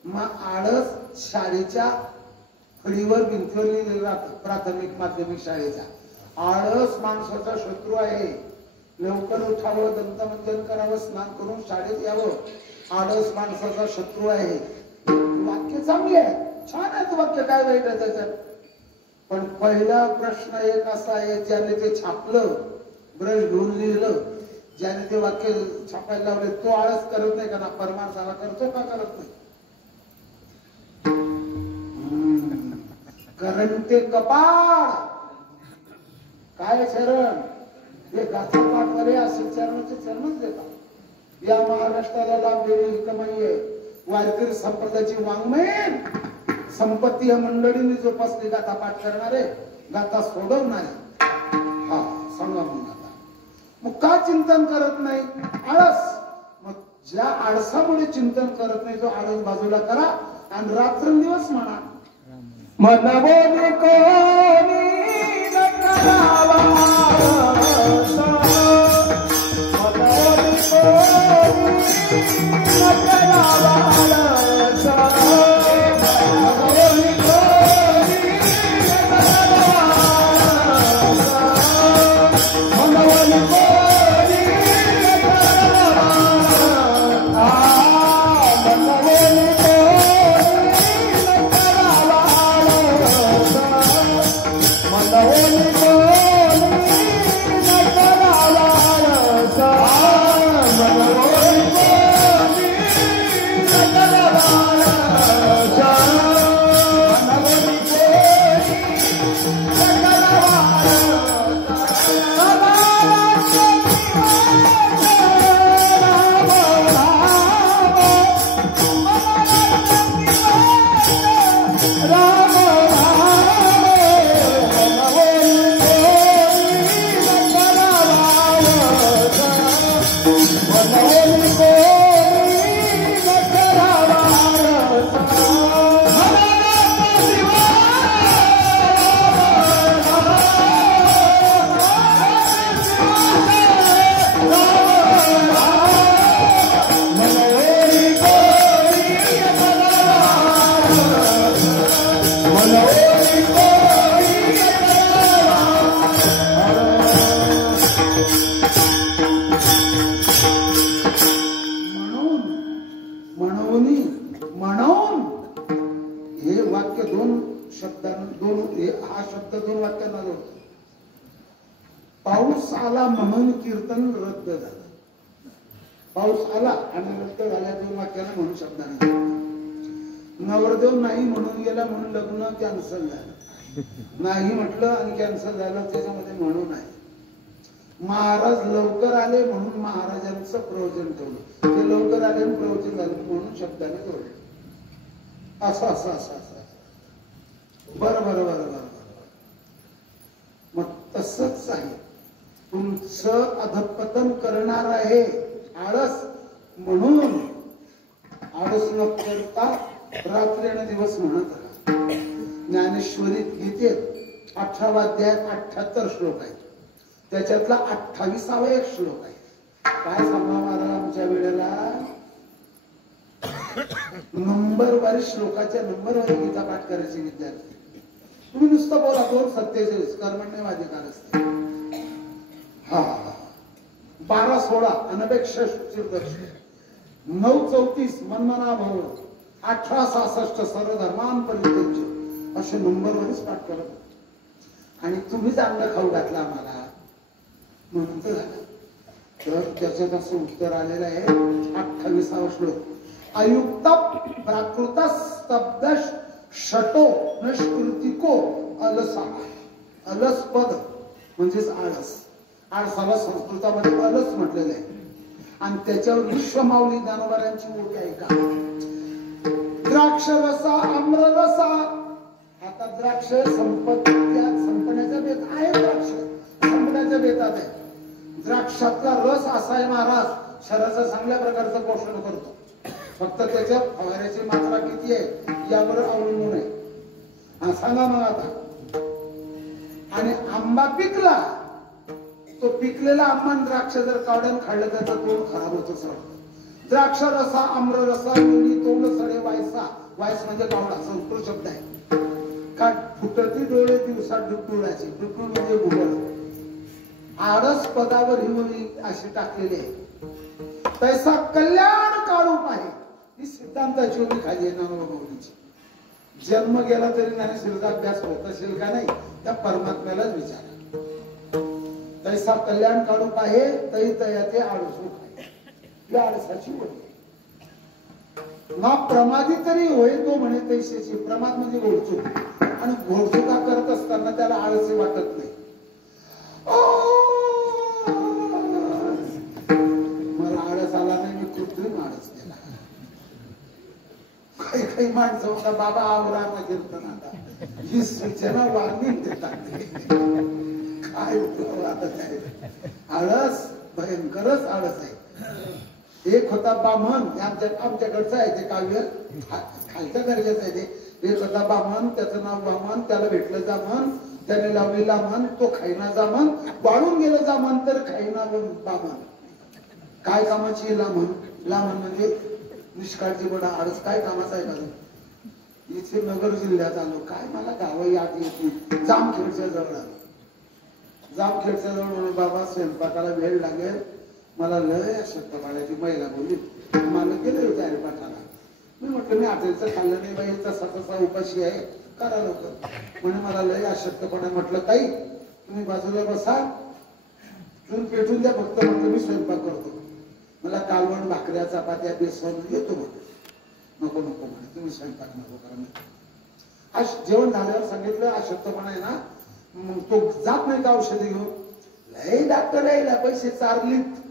मग आळस शाळेच्या फळीवर भिंतीवर लिहिलेलं राहतं, प्राथमिक माध्यमिक शाळेच्या. आळस माणसाचा शत्रू आहे. लवकर उठावं, दंतमंजन करावं, स्नान करून शाळेत यावं. आळस माणसाचा शत्रू आहे. वाक्य चांगले आहे, छान आहे वाक्य, काय वाईट आहे त्याच्यात. पण पहिला प्रश्न एक असा आहे, ज्याने ते छापलं, ब्रश घेऊन लिहिलं, ज्याने ते वाक्य छापायला लावले, तो आळस करत नाही का? ना परमार्थाला करतो का? करत नाही. कारण ते कपाळ काय चरण, हे गाथा पाठ करे असे चरणाचे चरणच देतात. या महाराष्ट्राला लाभलेली ही कमाई आहे. वारकरी संप्रदायाची वाङ्मयीन संपत्ती या मंडळीने जोपासली. गाथा पाठ करणारे, गाथा सोडवणारे. हा सांगा मग आता, मग का चिंतन करत नाही? आळस. मग ज्या आळसामुळे चिंतन करत नाही, तो आळस बाजूला करा आणि रात्रंदिवस म्हणा, मनवोनी कोणी न करावा आळसा, मनवोनी कोणी न करावा आळसा, मनवोनी कोणी न करावा आळसा, मनवोनी कोणी न करावा आळसा, मनवोनी म्हणून हे वाक्य दोन हा शब्द दोन वाक्यांना जोडतो. पाऊस आला म्हणून कीर्तन रद्द झालं. पाऊस आला आणि रद्द झाल्या दोन वाक्याला म्हणून शब्दाने. नवरदेव नाही म्हणून गेला म्हणून लग्न कॅन्सल झालं. नाही म्हटलं आणि कॅन्सल झालं, त्याच्यामध्ये म्हणून आहे. महाराज लवकर आले म्हणून महाराजांचं प्रवचन ठेवलं, ते लवकर आले आणि प्रवचन झालं म्हणून शब्दाने जोडलं. असं असं असं असं बरं बरं बरं बरं बरं. मग तसंच आहे, तुमचं अधपतन करणार आहे आळस. म्हणून आळस न करता रात्री आणि दिवस म्हणत राहा. ज्ञानेश्वरीत गीतेत 18 अध्यायात 78 श्लोक आहेत. त्याच्यातला 28वा एक श्लोक आहे. काय सांगा महाराज आमच्या वेळेला नंबरवारी श्लोकाच्या नंबरवारी गीता पाठ करायचे विद्यार्थी. तुम्ही नुसतं बोला 2:47 कर्मण्यवाधिकार असते. हा 12:16 अनपेक्ष शुचिर्दर्श, 9:34 मन्मना भव, 18:66 सर्व धर्मान परित्यज्य, असे नंबरवरच पाठ करत. आणि तुम्ही चांगलं खाऊ घातला आम्हाला म्हणून तर झालं. तर त्याच्यात असं उत्तर आलेलं आहे 28वा श्लोक. अयुक्त प्राकृत स्तब्ध षटो नष्कृतिको अलसा. अलस पद म्हणजेच आळस. आळसाला संस्कृतामध्ये अलस म्हटलेलं आहे. आणि त्याच्यावर विश्वमाऊली ज्ञानोबारांची ओळख आहे का? द्राक्ष रसा आम्र रसा. आता द्राक्ष संपण्याच्या बेत आहे. द्राक्ष संपण्याच्या बेतात आहे. द्राक्षातला रस असा आहे महाराज, शरीराचं चांगल्या प्रकारचं पोषण करतो. फक्त त्याच्यात फवाऱ्याची मात्रा किती आहे यावर अवलंबून आहे. हा सांगा मग आता. आणि आंबा पिकला, तो पिकलेला आंबा द्राक्ष जर कावड्यान खाल्लं त्याचं तोंड खराब होतच राहतं. द्राक्ष रसा आम्र रसा तोंड सडे वायसा. वायस म्हणजे कावडा, संस्कृत शब्द आहे. का फुटती डोळे दिवसात डुडुडाची. डुडुड म्हणजे गुगल. आळस पदावर ही अशी टाकलेली आहे. तैसा कल्याण काढू पाहे ही सिद्धांताची होती खाली ज्ञानोबाची. जन्म गेला तरी ज्ञानेश्वरीचा अभ्यास होत असेल का नाही त्या परमात्म्यालाच विचारा. तैसा कल्याण काढू पाहे तै तया ते आळसू खाय. ही आळसाची होती. ना प्रमादी तरी होय तो म्हणे तैसेची. प्रमाद म्हणजे घोडचूक. आणि घोडचुका करत असताना त्याला आळसी वाटत नाही. मला आळस आला नाही, मी कृत्रिम आळस केला. काही माणसं होता बाबा आवरा कीर्तन आता ही सूचना वॉर्निंग देतात. काय आता काय आळस भयंकरच आळस आहे. एक होता बामण, आमच्याकडचं आहे ते काव्य, खालच्या दर्जाचं आहे ते. एक होता बामण, त्याचं नाव वामन, त्याला भेटलं जामन, त्याने लावलेला मन, तो खाईना जामन, वाळून गेलं जामन तर खाईना बामन. काय कामाची लामण? लामण म्हणजे निष्काळजीपणा, आळस. काय कामाचा आहे का? इथे नगर जिल्ह्यात आलो, काय मला गावं याद येत. जामखेडच्या जवळ आलो. जामखेडच्या जवळ म्हणून बाबा स्वयंपाकाला वेळ लागेल, मला लय अशक्त पाण्याची महिला बोलली. मला गेले होते अरे पाठाला. मी म्हटलं मी हॉटेलचं खाल्लं नाही बाई, तसा तसा उपाशी आहे, करा लवकर. म्हणे मला लय अशक्तपणा. म्हटलं ताई तुम्ही बाजूला बसा, चूल पेटून द्या फक्त. म्हटलं मी स्वयंपाक करतो. मला कालवण भाकऱ्या चपात्या बेसन येतो. नको नको म्हणे तुम्ही स्वयंपाक नको करा. जेवण झाल्यावर सांगितलं अशक्तपणा आहे ना, मग तो जात नाही का औषधी घेऊन? लय डॉक्टर यायला पैसे चारलीत.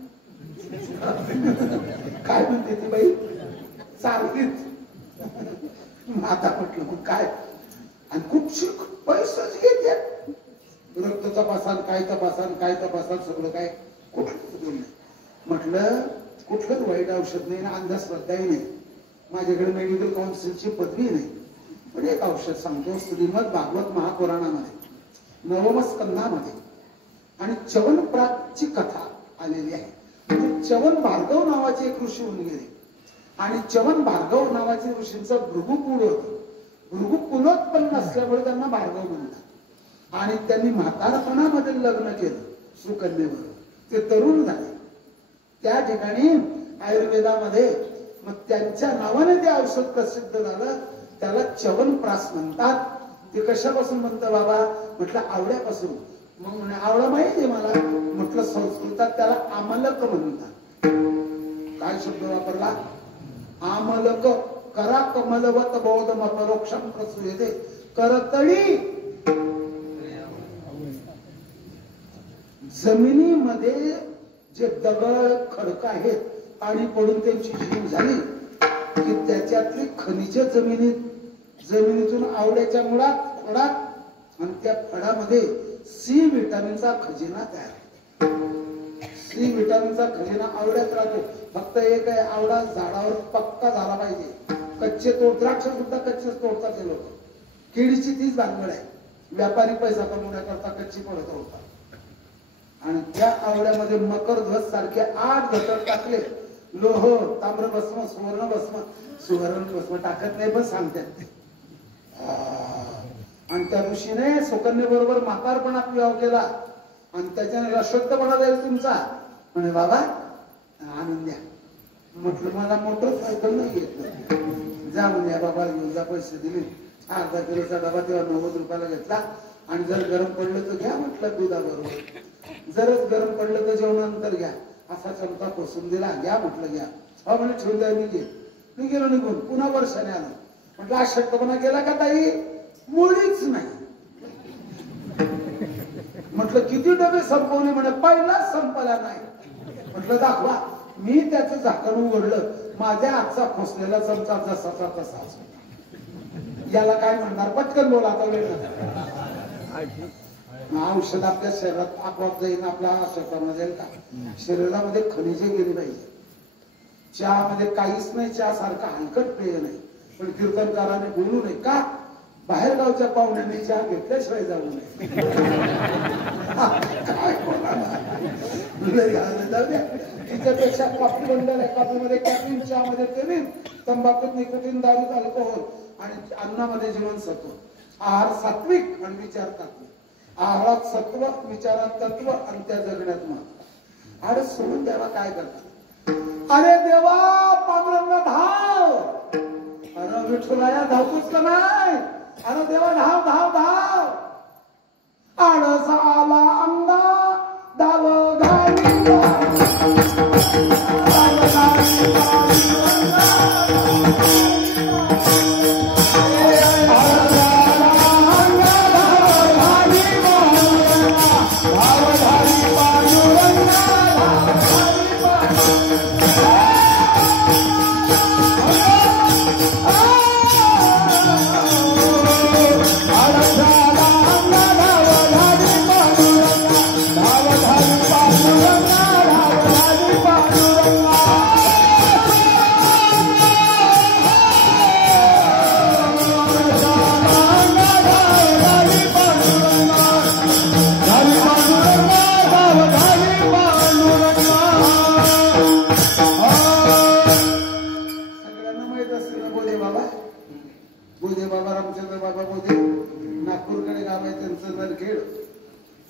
काय म्हणते ती बाई? चारलीत. आता म्हटलं मग काय? आणि खूपशी पैसेच घेते. रक्त तपासान, काय तपासान, काय तपासान, सगळं काय कुठलं. म्हटलं कुठलंच वाईट औषध नाही ना, अंधश्रद्धाही नाही. माझ्याकडे मेडिकल काउन्सिलची पदवी नाही. पण एक औषध सांगतो. श्रीमद भागवत महापुराणामध्ये 9व्या स्कंधामध्ये आणि च्यवनप्राची कथा आलेली आहे. म्हणजे च्यवन भार्गव नावाचे एक ऋषी होऊन गेले. आणि च्यवन भार्गव नावाचे ऋषींचं भृगुकुळ होतं. भृगुकुलोत्पन्न असल्यामुळे त्यांना भार्गव म्हणतात. आणि त्यांनी म्हातारपणामध्ये लग्न केलं सुकन्येवर. ते तरुण झाले. त्या ठिकाणी आयुर्वेदामध्ये मग त्यांच्या नावाने ते औषध प्रसिद्ध झालं. त्याला च्यवनप्राश म्हणतात. ते कशापासून म्हणतं बाबा? म्हटलं आवळ्यापासून. मग म्हणे आवळा माहिती आहे मला. म्हटलं संस्कृतात त्याला आमलक म्हणतात. काय शब्द वापरला? आमलक. करा कमलवत बौद्धम परोक्षम प्रसूयते. करतळी. जमिनीमध्ये जे दगड खडक आहेत, पाणी पडून त्यांची झीज झाली की त्याच्यातली खनिज जमिनीतून आवळ्याच्या मुळात, खोडात आणि त्या फळामध्ये सी विटामिनचा खजिना तयार होतो. सी विटामिनचा खजिना आवळ्यात राहतो. फक्त एक आहे, आवळा झाडावर पक्का झाला पाहिजे. कच्चे द्राक्ष सुद्धा कच्चेच तोडतात हे लोक. केळीची तीच भानगड आहे. व्यापारी पैसा कमवण्याकरता कच्ची पडत होता. आणि त्या आवळ्यामध्ये मकर ध्वज सारखे 8 घटक टाकले. लोह, ताम्र भस्म, सुवर्ण भस्म. सुवर्ण भस्म टाकत नाही पण सांगतात ते. आणि त्या ऋषीने सुकन्ये बरोबर म्हातारपणात विवाह केला आणि त्याच्याने अशुद्धपणा जाईल तुमचा. म्हणे बाबा आणून द्या. म्हटलं मला मोटरसायकल नाही घेतलं. जा म्हणे बाबा घेऊन जा. पैसे दिले. अर्धा किलोचा डबा तेव्हा 90 रुपयाला घेतला. आणि जर गरम पडलं तर घ्या म्हटलं दुधाबरोबर. जरच गरम पडलं तर जेवणानंतर घ्या. असा चमचा पोसून दिला. घ्या म्हटलं घ्या. हा म्हणे ठेवून द्या. मी गेलो निघून. पुन्हा वर्षाने आलो. म्हटलं अशक्तपणा केला का ताई? मुळीच नाही. म्हटलं किती डबे संपवले? म्हणे पहिलाच संपला नाही. म्हटलं दाखवा. मी त्याचं झाकण उघडलं. माझ्या हातचा खोसलेला चमचा जसाचा तसाच. याला काय म्हणणार? पटकन बोला आता. वेळ औषध आपल्या शरीरात आपोआप जाईल. आपल्या अशक्तपणा जाईल का? शरीरामध्ये खनिजे गेली पाहिजे. चहामध्ये काहीच नाही. चहा सारखा हलकट पेय नाही. पण कीर्तनकाराने बोलू नये का? बाहेर गावच्या पाहुण्याने चहा घेतल्याशिवाय जाऊ नये. काय तिच्यापेक्षा कॉफी बंडल आहे. कॉफीमध्ये कॅफीन, चहामध्ये टेनिन, तंबाखूत निकोटीन, दारूत अल्कोहोल आणि अन्नामध्ये जीवनसत्व. आहार सात्विक आणि विचार तात्विक. आहारात सत्व, विचारात तत्व आणि त्या जगण्यात महत्व. आणि सोडून द्यावा काय करतात? अरे देवा पांडुरंग धाव. अरे विठुराया धावतोच का नाही? अरे देवा धाव धाव धाव. आळस आला अंगा धाव घाली.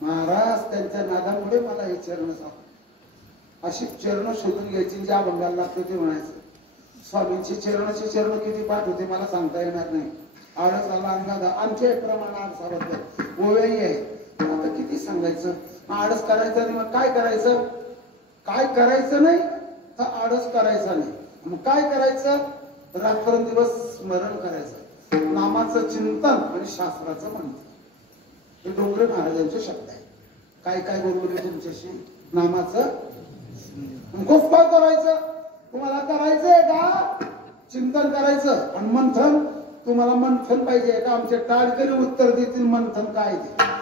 महाराज त्यांच्या नादामुळे मला हे चरण सापडले. अशी चरण शोधून घ्यायची. ज्या अभंगाला लागतो ते म्हणायचं. स्वामींची चरणाची चरण किती पाठ होते मला सांगता येणार नाही. आळस आला अंगादा आमच्या प्रमाणात साबद्दल ओव्याही आहे. आता किती सांगायचं? आळस करायचं नाही. मग काय करायचं? काय करायचं नाही तर आळस करायचा नाही. मग काय करायचं? रात्रंदिवस स्मरण करायचं. नामाचं चिंतन आणि शास्त्राचं म्हणतं. हे डोंगरे महाराजांचे शब्द आहे. काय काय बोललो तुमच्याशी? नामाचं खूप काय करायचं? तुम्हाला करायचंय का? चिंतन करायचं. आणि मंथन? तुम्हाला मंथन पाहिजे का? आमचे टाळकरी उत्तर देतील मंथन काय ते.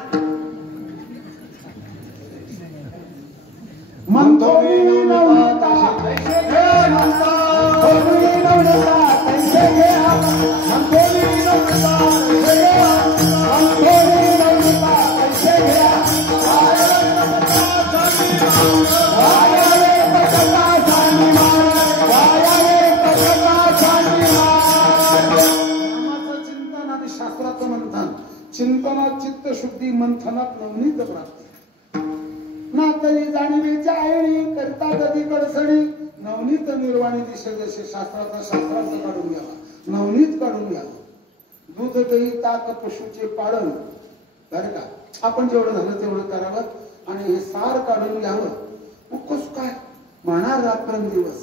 चिंतनात चित्त शुद्धी, मंथनात नवनीत प्राप्ती. नातली जाणीवेच्या आईणी करता कधी कडसणी नवनीत निर्वाणी दिशे जसे शास्त्राचा काढून घ्यावा, नवनीत काढून घ्यावं. दूध दही ताक पशुचे पाळण, बरं का, आपण जेवढं झालं तेवढं करावं आणि हे सार काढून घ्यावं. उकोस काय म्हणा रात्रंदिवस,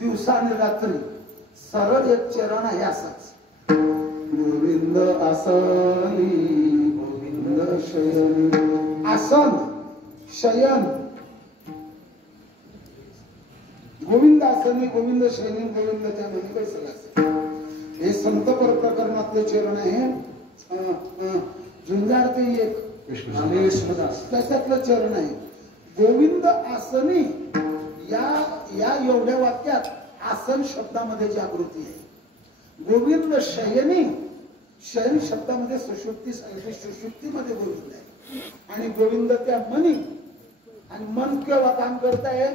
दिवसा आणि रात्री सरळ एक चरण आहे असाच. गोविंद आसनी गोविंद शयन, आसन शयन, गोविंद आसनी गोविंद शयनी गोविंद त्या म्हणे बैसला. हे संत प्रकरणातले चरण आहे. झुंजार ते एक त्याच्यातलं चरण आहे. गोविंद आसनी या एवढ्या वाक्यात आसन शब्दामध्ये जागृती आहे. गोविंद शयनी, शयन शब्दामध्ये सुषुप्ती सांगितली, सुषुप्तीमध्ये गोविंद आहे. आणि गोविंद त्या मनी, आणि मन केव्हा काम करताय,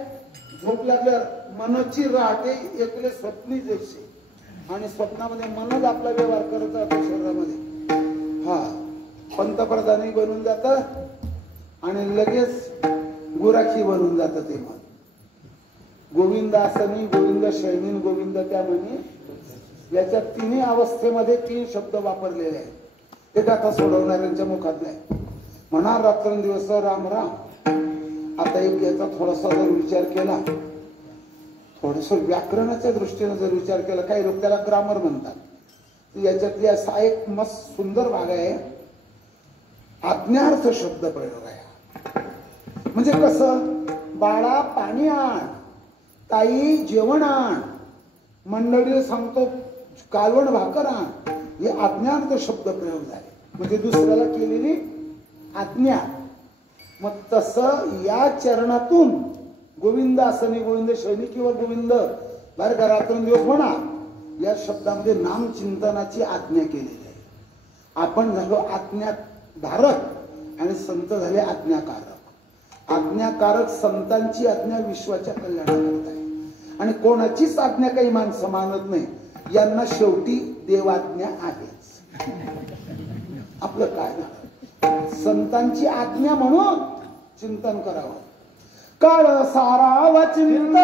झोप लागल्यावर मनाची राहते एकले स्वप्नी जैसे, आणि स्वप्नामध्ये मनच आपला व्यवहार करत जातो शरीरामध्ये. हा पंतप्रधानी बनून जात आणि लगेच गुराखी बनून जात ते मन. गोविंद आसनी गोविंद शयनी गोविंद त्या म्हणी, याच्या तिन्ही अवस्थेमध्ये 3 शब्द वापरलेले आहेत. ते गाथा सोडवणाऱ्यांच्या मुखातले आहे. म्हणा रात्रंदिवस राम राम. आता एक याचा थोडासा जर विचार केला, थोडस व्याकरणाच्या दृष्टीने जर विचार केला, काही लोक त्याला ग्रामर म्हणतात, याच्यातली असा एक मस्त सुंदर भाग आहे, आज्ञार्थ शब्द प्रयोग आहे. म्हणजे कसं, बाळा पाणी आण, ताई जेवण आण, मंडळी सांगतो कालवण भाकर आण, हे आज्ञार्थ शब्द प्रयोग झाले. म्हणजे दुसऱ्याला केलेली आज्ञा. मग तसं या चरणातून गोविंद आसनी गोविंद शयनी किंवा गोविंद बरं का रात्रंदिवस म्हणा, या शब्दामध्ये नाम चिंतनाची आज्ञा केलेली आहे. आपण झालो आज्ञाधारक आणि संत झाले आज्ञाकारक. आज्ञाकारक संतांची आज्ञा विश्वाच्या कल्याणाकरता आहे. आणि कोणाचीच आज्ञा काही माणसं मानत नाही. यांना शेवटी देवाज्ञा आहेच. आपलं काय ना, संतांची आज्ञा म्हणून चिंतन करावं. काळ साराव चिंतन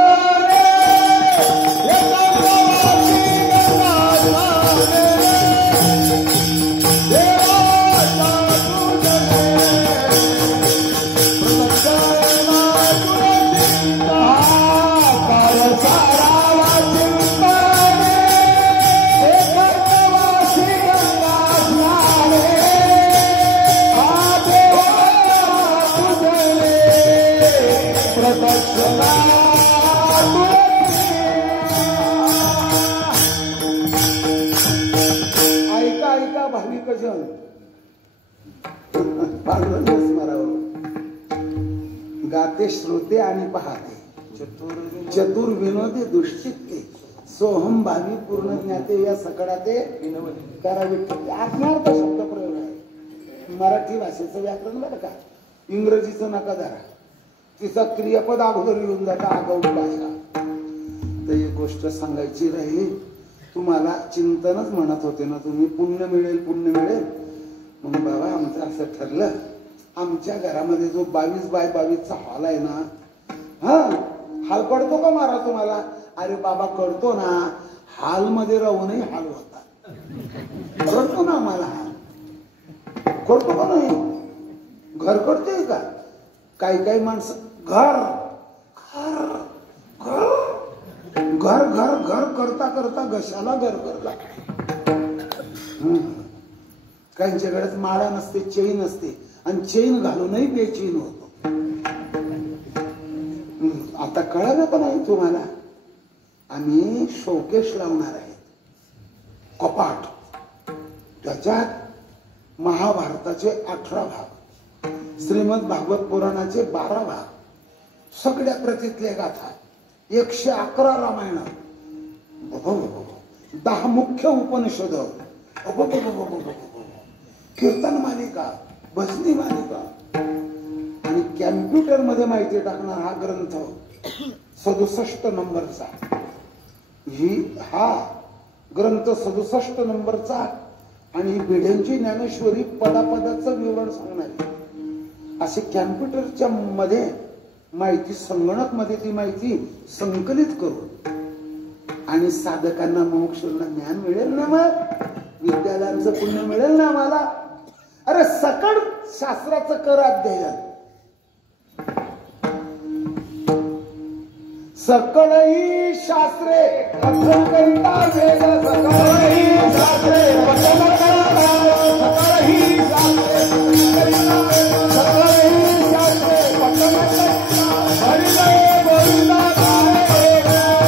गाते श्रोते आणि पाहते, चतुर विनोदी दुष्चित्ते, सोहम भावी पूर्ण ज्ञाते, या सकडाते करावे. आज्ञार्थ शब्द प्रयोग आहे. मराठी भाषेचं व्याकरण बरं का, इंग्रजीचं नका धरा. तिचा क्रियापद अगोदर येऊन जाता आगाऊ भाषा. तर एक गोष्ट सांगायची राहिली, तुम्हाला चिंतनच म्हणत होते ना तुम्ही, पुण्य मिळेल पुण्य मिळेल. म्हणून बाबा आमचं असं ठरलं, आमच्या घरामध्ये जो 22x22चा हॉल आहे ना, हा हाल पडतो का मारा तुम्हाला? अरे बाबा कळतो ना, हाल मध्ये राहूनही हाल होता. कळतो ना आम्हाला, कळतो का नाही? घर कळतोय का? काही माणसं घर घर घर घर घर करता करता घशाला घर करला. काहींच्या गळ्यात माळा नसते, चेन असते, आणि चेन घालूनही बेचैन होतो. आता कळलं का नाही तुम्हाला? आम्ही शोकेश लावणार आहे, कपाट. त्याच्यात महाभारताचे 18 भाग, श्रीमद भागवत पुराणाचे 12 भाग, सगळ्या प्रतीतले गाथा, 111 रामायण, 10 मुख्य उपनिषद, कीर्तन मालिका, भजनी मालिका, आणि कॅम्प्युटर मध्ये माहिती टाकणार हा ग्रंथ 67 नंबरचा. हा ग्रंथ 67 नंबरचा, आणि भिडेंची ज्ञानेश्वरी पदापदाचं विवरण सांगणारी. असे कॅम्प्युटरच्या मध्ये माहिती संगणक मध्ये ती माहिती संकलित करू आणि साधकांना मोक्षाला ज्ञान मिळेल ना, मग विद्यालयांचं पुण्य मिळेल ना आम्हाला. अरे सकळ शास्त्राचं कर अध्ययन, सकळही शास्त्रे पठन करिता वेद, सकळही शास्त्रे पठन करिता, सकळही शास्त्रे सकळही शास्त्रे पठन करिता, हरिजय गोविंदा हरे राम,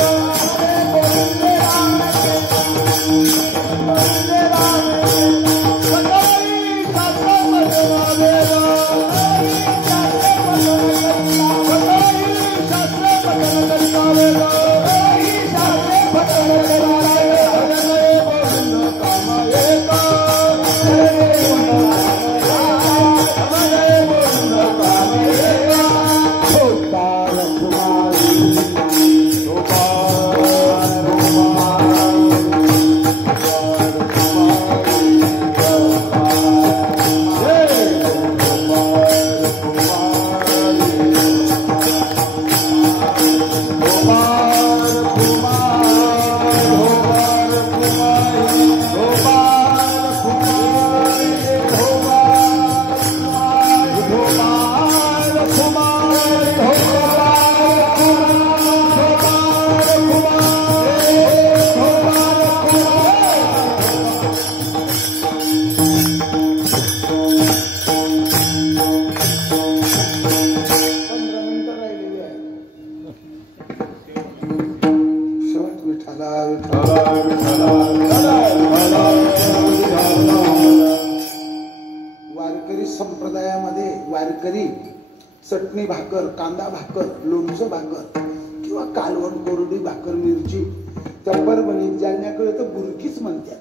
गोविंदे राम, गोविंदे राम, सकळही शास्त्रे पठन वेद, वारकरी संप्रदायामध्ये वारकरी चटणी भाकर, कांदा भाकर, लोणचं भाकर किंवा कालवण, कोरडी भाकर, मिरची त्या परभणीत जालन्याकडे तर बुरकीच म्हणतात.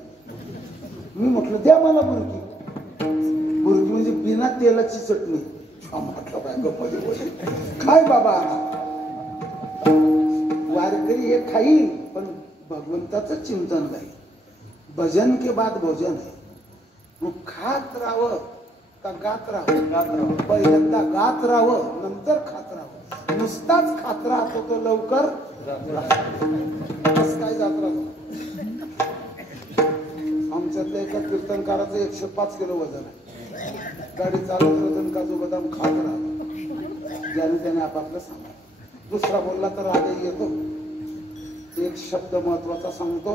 मी म्हटलं द्या मला बुरकी. बुरकी म्हणजे बिना तेलाची चटणी. म्हटलं काय गप्पा काय बाबा, वारकरी हे खाईल पण भगवंताचं चिंतन नाही. भजन के बाद भोजन आहे. मग खात राहावं का गात राहावं? पहिल्यांदा गात राहावं, नंतर खात राहावं. नुसताच खात राहतो तो लवकर काय जात राहतो. आमच्यातल्या एका कीर्तनकाराचं 105 किलो वजन आहे. गाडी चालत राहतो, काजू बदाम खात राहतो. ज्याने त्याने आपापलं सांगा. दुसरा बोलला तर राधे येतो. एक शब्द महत्वाचा सांगतो.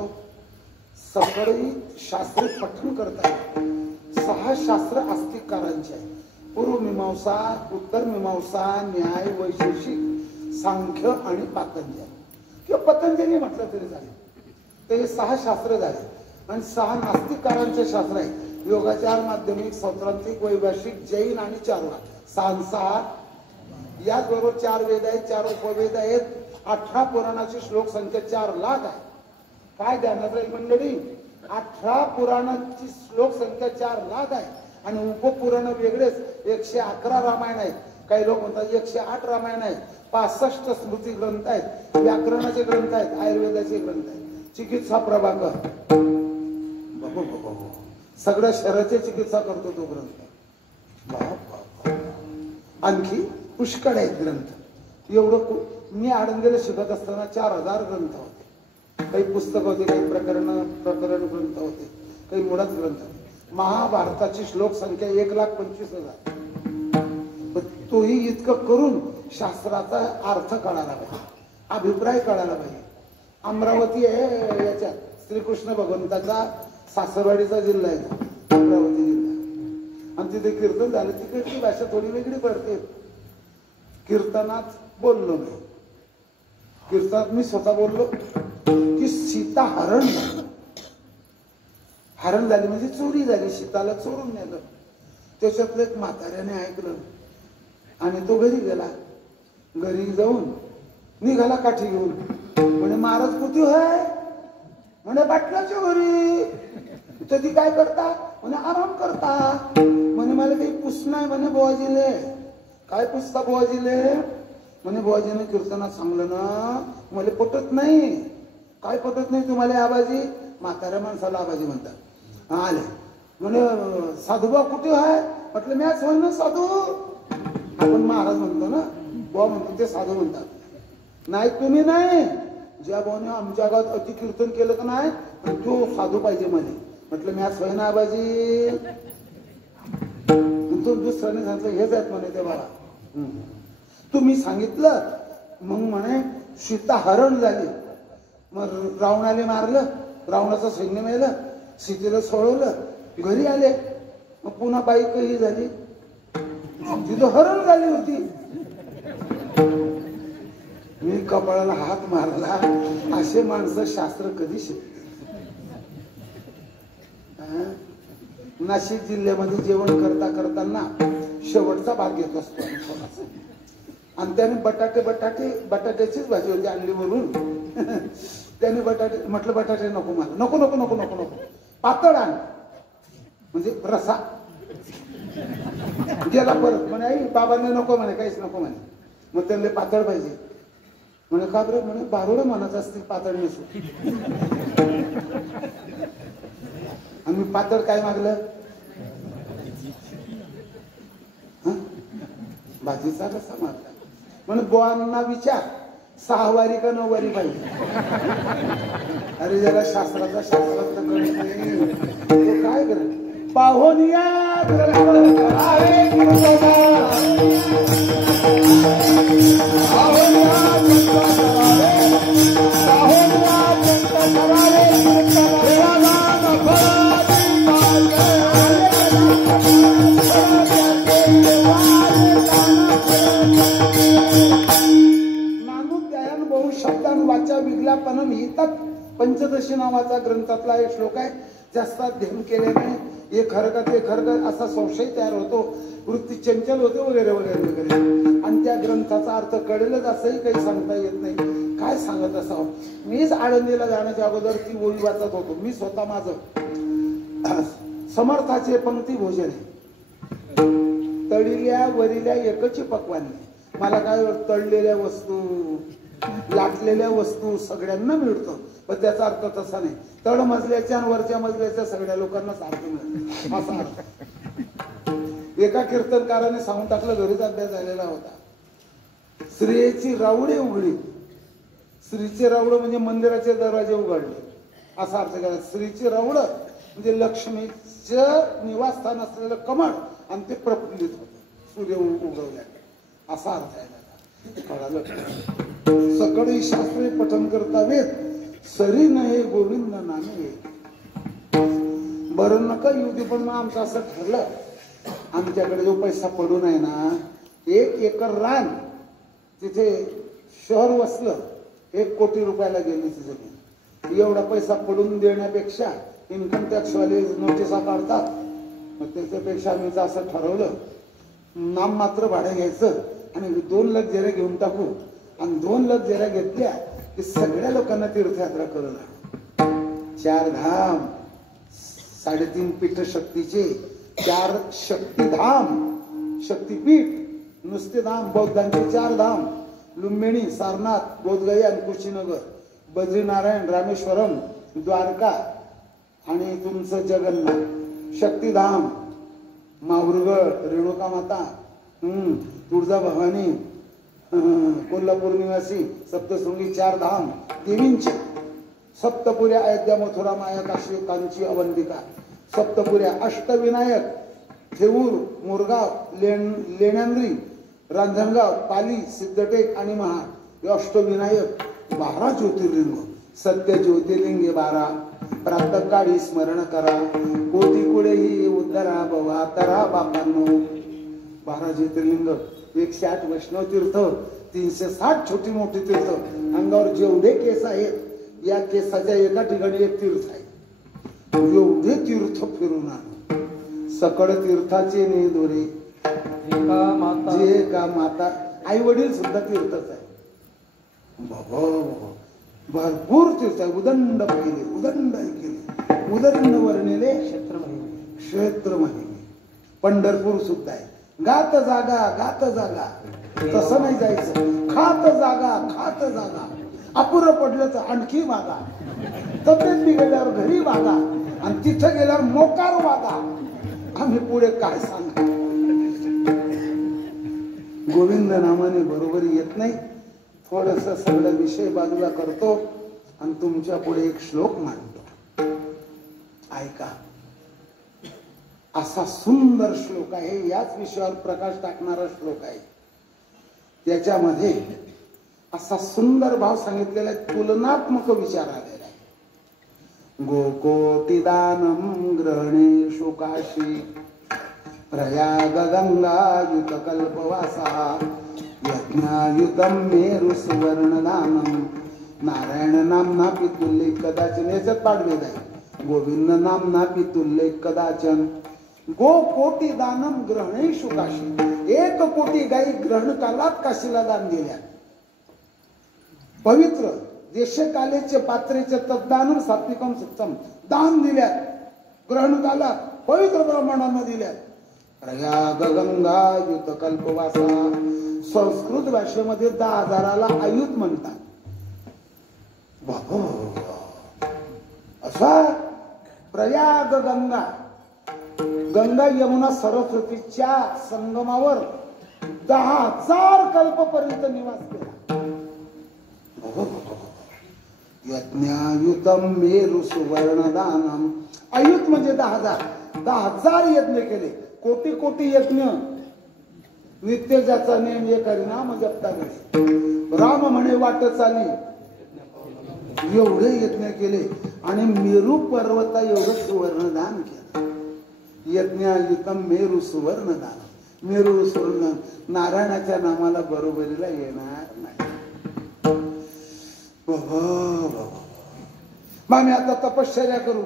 सकाळी शास्त्रे पठण करतात. 6 शास्त्र आस्तिककारांचे आहे. पूर्व मीमांसा, उत्तर मीमांसा, न्याय, वैशेषिक, सांख्य आणि पातंजली किंवा पतंजली म्हटलं तरी झाले. ते 6 शास्त्र झाले. आणि 6 नास्तिककारांचे शास्त्र आहे. योगाचार, माध्यमिक, सौत्रांतिक, वैभाषिक, जैन आणि चारवाक. 6 याचबरोबर 4 वेद आहेत, 4 उपवेद आहेत, 18 पुराणाची श्लोक संख्या 4 लाख आहे. काय ध्यानात राहील मंडळी? 18 पुराणाची श्लोक संख्या 4 लाख आहे. आणि उपपुराण वेगळेच 111 रामायण आहेत. काही लोक म्हणतात 108 रामायण आहेत. 65 स्मृती ग्रंथ आहेत. व्याकरणाचे ग्रंथ आहेत. आयुर्वेदाचे ग्रंथ आहेत. चिकित्सा प्रभाकर सगळ्या शरीराची चिकित्सा करतो तो ग्रंथ. आणखी पुष्कळ आहेत ग्रंथ. एवढं मी आळंदीला शिकत असताना 4000 ग्रंथ होते. काही पुस्तक होते, काही प्रकरण ग्रंथ होते, काही मुळात ग्रंथ होते. महाभारताची श्लोक संख्या 1,25,000. तोही इतकं करून शास्त्राचा अर्थ कळाला पाहिजे, अभिप्राय कळाला पाहिजे. अमरावती आहे याच्यात श्रीकृष्ण भगवंताचा सासरवाडीचा जिल्हा आहे अमरावती जिल्हा. आणि तिथे कीर्तन झालं. तिकडची भाषा थोडी वेगळी पडते. कीर्तनात बोललो नाही. कीर्तनात मी स्वतः बोललो की सीता हरण झाली. हरण झाली म्हणजे चोरी झाली. सीताला चोरून नेलं. त्याच्यातलं एक म्हाताऱ्याने ऐकलं आणि तो घरी गेला. घरी जाऊन निघाला काठी घेऊन. म्हणे महाराज कुठे आहे? म्हणे पाटलाच्या घरी. कधी काय करता? म्हणे आराम करता. म्हणे मला काही पुस नाही म्हणे बुवाजीले. काय पुसता बुवाजीले? म्हणे बुवाजीने कीर्तनात सांगलं ना मला पटत नाही. काय पटत नाही तुम्हाला आबाजी? म्हाताऱ्या माणसाला आबाजी म्हणतात. आले म्हणे साधूबा कुठे आहे? म्हटलं मॅच होईल ना साधू. आपण महाराज म्हणतो ना. बुवा म्हणतो ते साधू म्हणतात. नाही तुम्ही नाही, ज्या भावाने आमच्या गावात अति कीर्तन केलं का नाही तो साधू पाहिजे म्हणे. म्हटलं मी आज ना बाजी तो दुसऱ्याने सांगितलं हेच आहेत म्हणे ते बाबा. तुम्ही सांगितलं मग म्हणे सीता हरण झाली, मग रावणाने मारलं, रावणाचं सैन्य मेलं, सीतेला सोडवलं, घरी आले, मग पुन्हा बाईक ही झाली, तिथं हरण झाली होती. मी कपाळाला हात मारला, असे माणसं शास्त्र कधी शिकते. नाशिक जिल्ह्यामध्ये जेवण करता करताना शेवटचा भाग घेत असतो थोडासा, आणि त्याने बटाट्याचीच भाजी होती आणली वरून. त्याने बटाटे म्हटलं बटाटे नको मला, नको नको नको नको नको पातळ आण म्हणजे रसा. गेला परत म्हणे आई बाबांनी नको म्हणे, काहीच नको म्हणे. मग त्यांना पातळ पाहिजे म्हणे. का बरं म्हणे बारोड म्हणत असतील पातळ नसू. आणि मी पातळ काय मागलं, भाजीचा रसा मागला. म्हणे बुवांना विचार 6 वारी का 9 वारी पाहिजे. अरे ज्याला शास्त्राचा शास्त्रात नाही तो काय करत पाहून या पंचदशी नावाचा ग्रंथातला एक श्लोक आहे. जास्त अध्ययन केल्याने एक खरं का ते खरं का असा संशय तयार होतो, वृत्ती चंचल होते वगैरे वगैरे वगैरे. आणि त्या ग्रंथाचा अर्थ कळेलच असंही काही सांगता येत नाही. काय सांगत असावं. मीच आळंदीला जाण्याच्या अगोदर ती ओळी वाचत होतो. मी स्वतः माझं समर्थाचे पंक्ती भोजन तळील्या वरिल्या एकच पक्वाने. मला काय तळलेल्या वस्तू लाटलेल्या वस्तू सगळ्यांना मिळतो, पण त्याचा अर्थ तसा नाही. तळ मजल्याच्या आणि वरच्या मजल्याच्या सगळ्या लोकांना सारखं मिळतं असा अर्थ. एका कीर्तनकाराने सांगून टाकलं, घरीच अभ्यास झालेला होता. स्त्रियेची रावडे उघडी. स्त्रीचे रावड म्हणजे मंदिराचे दरवाजे उघडले असा अर्थ केला. स्त्रीची रावड म्हणजे लक्ष्मीचं निवासस्थान असलेलं कमळ, आणि ते प्रफुल्लित होत सूर्य उगवल्या असा अर्थ आहे. कळालं. सकळी शास्त्रे पठन करता वेद, सरी नये गोविंद नामे. बरं नका येऊ दे, पण मग आमचं असं ठरलं, आमच्याकडे जो पैसा पडून आहे ना, 1 एकर रान तिथे शहर वसलं, 1 कोटी रुपयाला गेली ती जमीन. एवढा पैसा पडून देण्यापेक्षा इन्कम टॅक्स वाले नोटिसा काढतात. मग त्याच्यापेक्षा आम्ही असं ठरवलं, नाम मात्र भाडं घ्यायचं आणि 2 लाख जरा घेऊन टाकू, आणि 2 लाख जरा घेतल्या की सगळ्या लोकांना तीर्थयात्रा करू लागू. 4 धाम, 3.5 पीठ शक्तीचे, 4 शक्तिधाम, शक्तिपीठ नुसते धाम. बौद्धांचे 4 धाम, लुंबिनी, सारनाथ, बोधगया आणि कुशीनगर, बद्रीनारायण, रामेश्वरम, द्वारका आणि तुमचं जगन्नाथ. शक्तिधाम माहुरगड, रेणुका माता, तुळजा भवानी, कोल्हापूर निवासी, सप्तशृंगी 4 धाम देवींचे. सप्तपुऱ्या अयोध्या, मथुरा, माया, काशी, कांची, अवंतिका. सप्तपुऱ्या अष्टविनायक, थेऊर, मुरगाव, लेण्यांद्री, रांजणगाव, पाली, सिद्धटेक आणि महाड. हे अष्टविनायक 12 ज्योतिर्लिंग. सत्य ज्योतिर्लिंगे 12. प्रातःकाळी स्मरण करा, कोटी कुडेही उद्धरा भवा तरा बापांनो. 12 ज्योतिर्लिंग, 108 वैष्णव तीर्थ, 360 छोटी मोठी तीर्थ. अंगावर जेवढे केस आहेत या केसाच्या एका ठिकाणी एक तीर्थ आहे. एवढे तीर्थ फिरून आलो. सकळ तीर्थाचे ने दोरे, जे का माता. आई वडील सुद्धा तीर्थच आहे. भरपूर तीर्थ आहे. उदंड पाहिले, उदंड केले, उदंड वर्णिले क्षेत्र महिने. पंढरपूर सुद्धा आहे. गात जागा, गात जागा. तसं नाही जायचं. खात जागा, खात जागा. अपुरं पडलं तर आणखी मागा. तब्येत बिघडल्यावर घरी वागा, आणि तिथं गेल्यावर मोकार वागा. आम्ही पुढे काय सांगा. गोविंद नामाने बरोबर येत नाही. थोडस सगळं विषय बाजूला करतो आणि तुमच्या पुढे एक श्लोक मांडतो. ऐका, असा सुंदर श्लोक आहे. याच विषयावर प्रकाश टाकणारा श्लोक आहे. त्याच्यामध्ये असा सुंदर भाव सांगितलेला आहे, तुलनात्मक विचार आलेला आहे. गोकोटिदानम ग्रहणेषु काशी प्रयाग गंगायुत कल्पवासा यज्ञायुतम मेरु सुवर्णदानम नारायण नामना पितुल्य कदाचन. याच्यात पाठवेद आहे, गोविंद नामना पितुल्य कदाचन. गो कोटी दानम ग्रहणेषु काशी. 1 कोटी गायी ग्रहण कालात काशीला दान दिल्या. पवित्र देशकालेचे पात्रेचे तद्दानम सात्विकम सुत्तम दान दिल्यात. ग्रहण कालात पवित्र ब्राह्मणांना दिल्यात. प्रयाग गंगा युत कल्पवासा. संस्कृत भाषेमध्ये 10,000ला आयुत म्हणतात. असा प्रयाग गंगा, गंगा यमुना सरस्वतीच्या संगमावर 10,000 कल्पपर्यंत निवास केला. यज्ञायुतम मेरु सुवर्णदानम. आयुत म्हणजे 10,000. 10,000 यज्ञ केले. कोटी कोटी यज्ञ. नित्य ज्याचा नेम एक हरिनाम जपता वेळी राम म्हणे वाट चाली. एवढे यज्ञ केले आणि मेरू पर्वता एवढं सुवर्णदान केलं. यज्ञायुतम मेरू सुवर्णदान. मेरू सुवर्ण नारायणाच्या नामाला बरोबरीला येणार नाही. आम्ही आता तपश्चर्या करू.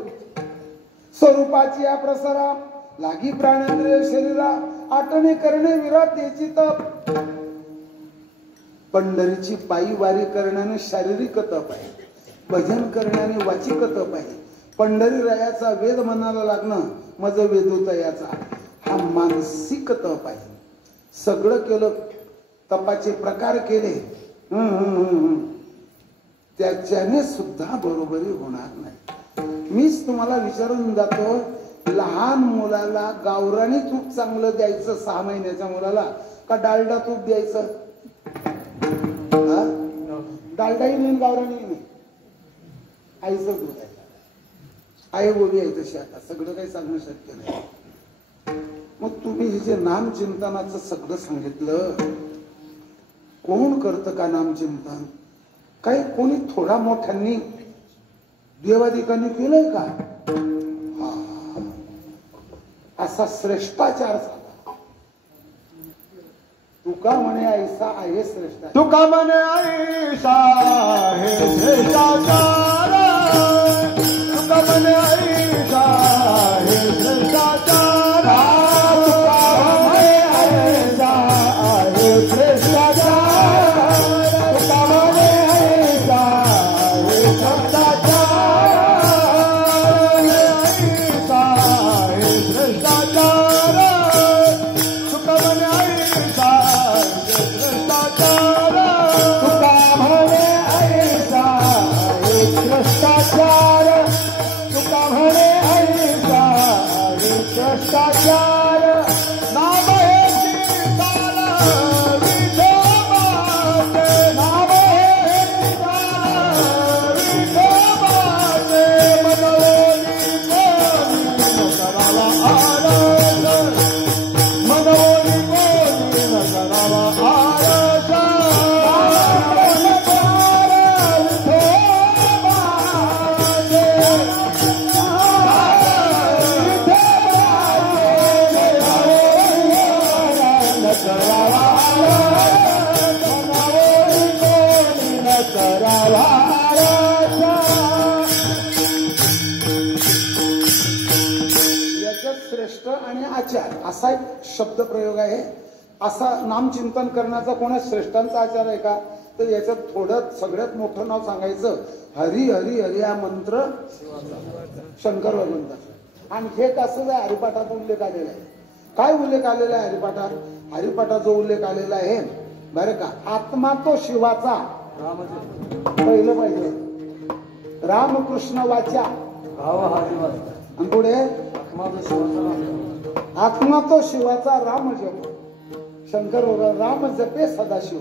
स्वरूपाची या प्रसारा लागी प्राणेंद्रिय शरीरा आटणे करणे विराट त्याची तप. पंढरीची पायी वारी करण्याने शारीरिक तप आहे. भजन करण्याने वाचिक तप आहे. पंढरी रायाचा वेद म्हणायला लागणं मज वेदोतयाचा हा मानसिक तप आहे. सगळं केलं, तपाचे प्रकार केले, त्याच्याने सुद्धा बरोबरी होणार नाही. मीच तुम्हाला विचारून जातो, लहान मुलाला गावरानी तूप चांगलं द्यायचं 6 महिन्याच्या मुलाला का डालडा तूप द्यायचं? डालडाही नाही गावरानी नाही. आईचं दूध आहे. आई बोली आहे तशी. आता सगळं काही सांगणं शक्य नाही. मग तुम्ही हे जे नामचिंतनाचं सगळं सांगितलं, कोण करतं का नामचिंतन? काही कोणी थोडा मोठ्यांनी देवादिकांनी केलंय का? असा श्रेष्ठाचार झाला. तुका म्हणे ऐसा आहे श्रेष्ठ. तुका म्हणे ऐसा आहे श्रेष्ठाचार. तुका म्हणे ऐसा आहे श्रेष्ठाचार. तुका म्हणे ऐसा आहे श्रेष्ठाचार. तुका म्हणे ऐसा आहे श्रेष्ठाचार. ऐसा आहे श्रेष्ठाचार. तुका म्हणे ऐसा आहे श्रेष्ठाचार. तुका म्हणे ऐसा आहे श्रेष्ठाचार. तुका म्हणे ऐसा आहे श्रेष्ठाचार. नाम हे सीताला विठोबाचे. नाम हे सीताला विठोबाचे. मनोनी कोणी करावा आरस. मनोनी कोणी करावा आरस. याच्यात श्रेष्ठ आणि आचार असा एक शब्द प्रयोग आहे. असा नामचिंतन करण्याचा कोणा श्रेष्ठांचा आचार आहे का? तर याच्यात थोडं सगळ्यात मोठं नाव सांगायचं, हरी हरी हरी हा मंत्र शंकर भगवंताचा. आणि हे कसं आहे, हरिपाठात उल्लेख आलेला आहे. काय उल्लेख आलेला आहे हरिपाठात? हरिपाठात जो उल्लेख आलेला आहे बरं का, आत्मा तो शिवाचा. पहिलं पाहिजे रामकृष्ण वाचा. आणि पुढे आत्मा तो शिवाचा राम जप. शंकर बोला राम जपे सदाशिव.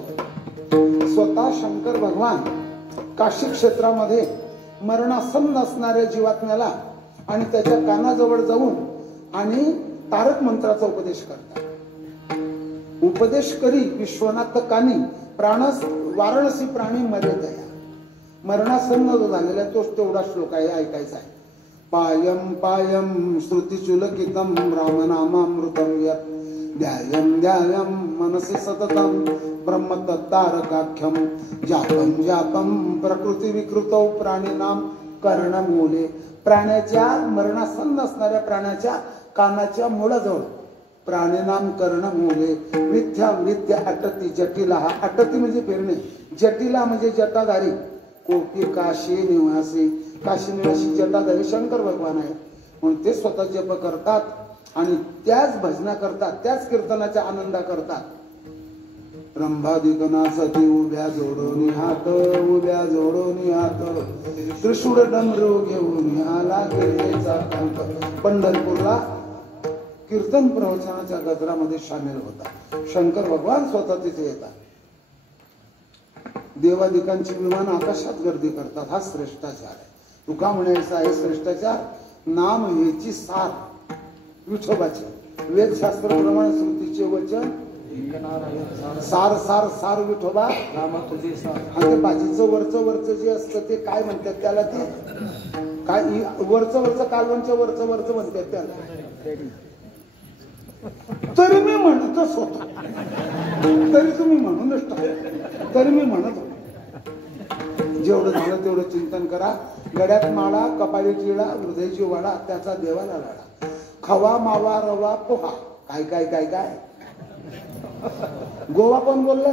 स्वतः शंकर भगवान काशी क्षेत्रामध्ये मरणासन्न असणाऱ्या जीवात्म्याला आणि त्याच्या कानाजवळ जाऊन आणि तारक मंत्राचा उपदेश करतात. उपदेश करी विश्वनाथ कानी प्राणस वाराणसी प्राणी मर्यादया. मरणासन्न जो झालेला तोच तेवढा श्लोक आहे, ऐकायचा आहे. पायम पायम श्रुतिचुलकितम रामनामामृतम यत् ध्यायम ध्यायम मनसि सततम ब्रह्मतत्तारकाख्यम जापम जापम प्रकृती विकृतौ प्राणीनाम कर्णमूले. प्राण्याच्या मरणासन्न असणाऱ्या प्राण्याच्या कानाच्या मुळाजवळ प्राणीनाम कर्णमूले मिथ्या मिथ्या अटती जटिला. हा अटती म्हणजे फिरणे, जटिला म्हणजे जटाधारी. कोटी काशी निवासी, काशी निवासी जटाधारी शंकर भगवान आहे म्हणून ते स्वतः जप करतात आणि त्याच भजना करतात, त्याच कीर्तनाच्या आनंदा करतात. रंभादिकनासती उभ्या जोडोनी हात, उभ्या जोडोनी हात, त्रिशूळ डमरू घेऊन आला गिरजेचा कंठ. पंढरपूरला कीर्तन प्रवचनाच्या गजरामध्ये सामील होता. शंकर भगवान स्वतः तिथे येतात. देवादिकांची विमान आकाशात गर्दी करतात. हा श्रेष्ठाचार आहे. तुका म्हणायचा आहे श्रेष्ठाचार. नाम हेची सार विठोबाचे वेदशास्त्राप्रमाणे श्रुतीचे वचन सार सार सार विठोबा आणि ते भाजीचं वरचं जे असतं ते काय म्हणतात त्याला, ते काय वरचं कालवणच्या वरचं म्हणतात त्याला. तरी मी म्हणतच होतो, तरी तुम्ही म्हणूनच टाक, तरी मी म्हणत होतो. जेवढं झालं तेवढं चिंतन करा. गड्यात माळा, कपाळी टिळा, हृदयाची वाडा, त्याचा देवाला लाडा. खवा मावा रवा पोहा. काय काय काय काय गोवा कोण बोललं?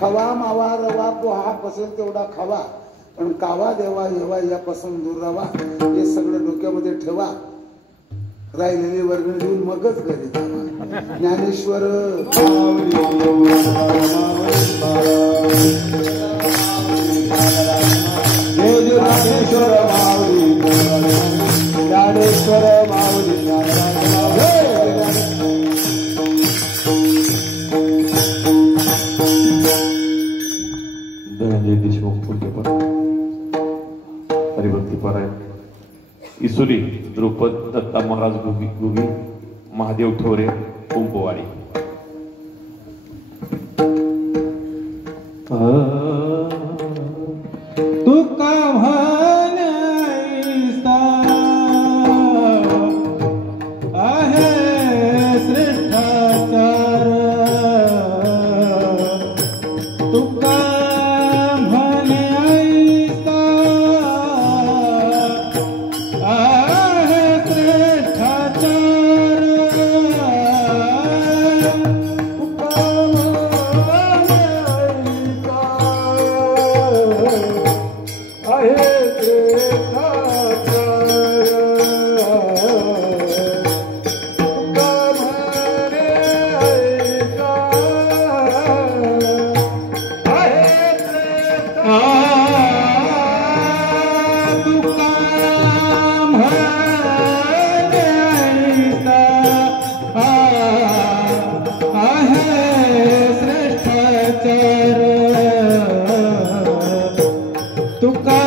खवा मावा रवा पोहा पसेल तेवढा खावा, पण कावा देवा येवा या पासून दूर राहा. हे सगळं डोक्यामध्ये ठेवा. राहिलेली वर्गणी देऊन मगच घरी जावा. ज्ञानेश्वर ज्ञानेश्वर माऊली ज्ञानेश्वर माऊली. धनंजय देशमुख पूज्यपद हरिभक्तीपरायण इसुरी द्रुपद दत्ता महाराज गुगी महादेव ठोरे कुंभवाडी. तुका म्हणायचा आहे श्रेष्ठाचार. तुका म्हणायचा आहे श्रेष्ठाचार. तुका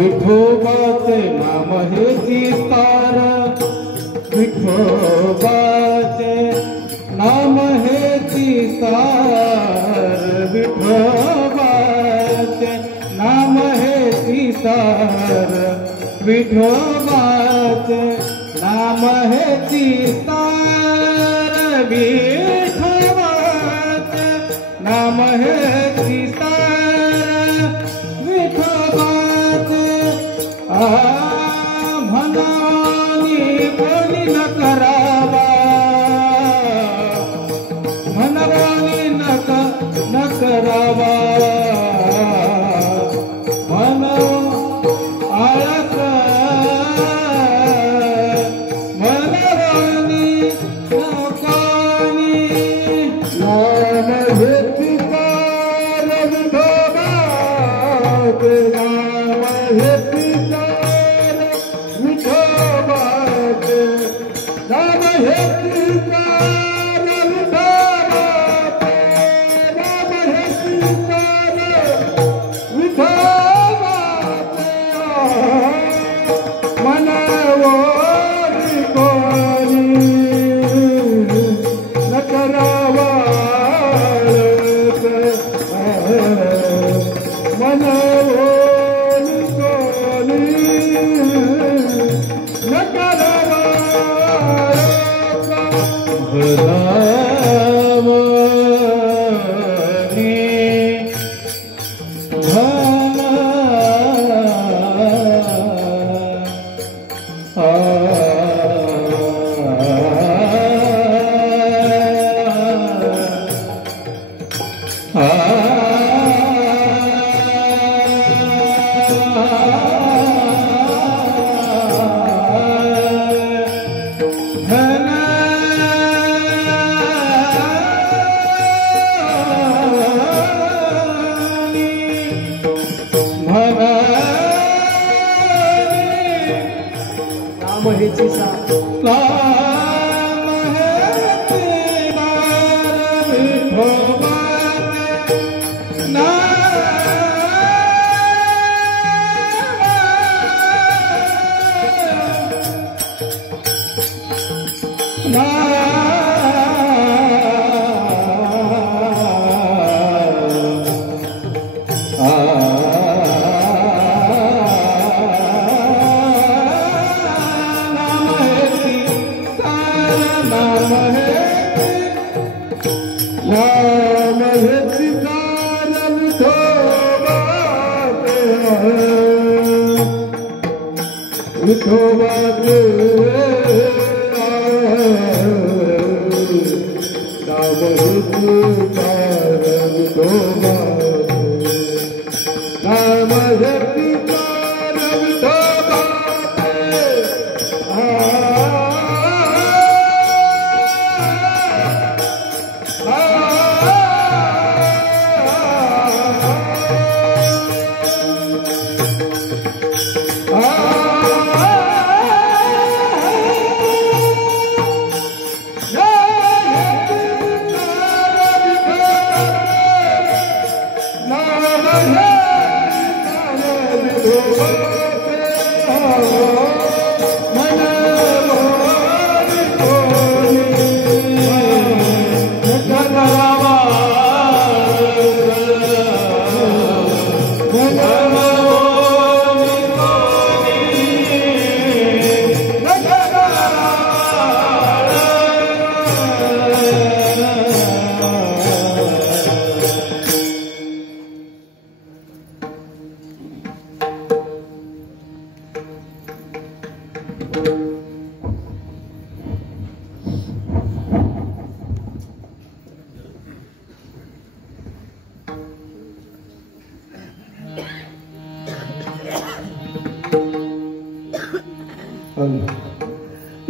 विठोबाचे नाम हेची सार. विठोबाचे नाम हेची सार. विठोबाचे नाम हेची सार. विठोबाचे नाम हेची सार. विठोबाचे नाम हेची सार. विठोबाचे मन ओली कोली न करवाया महेची सा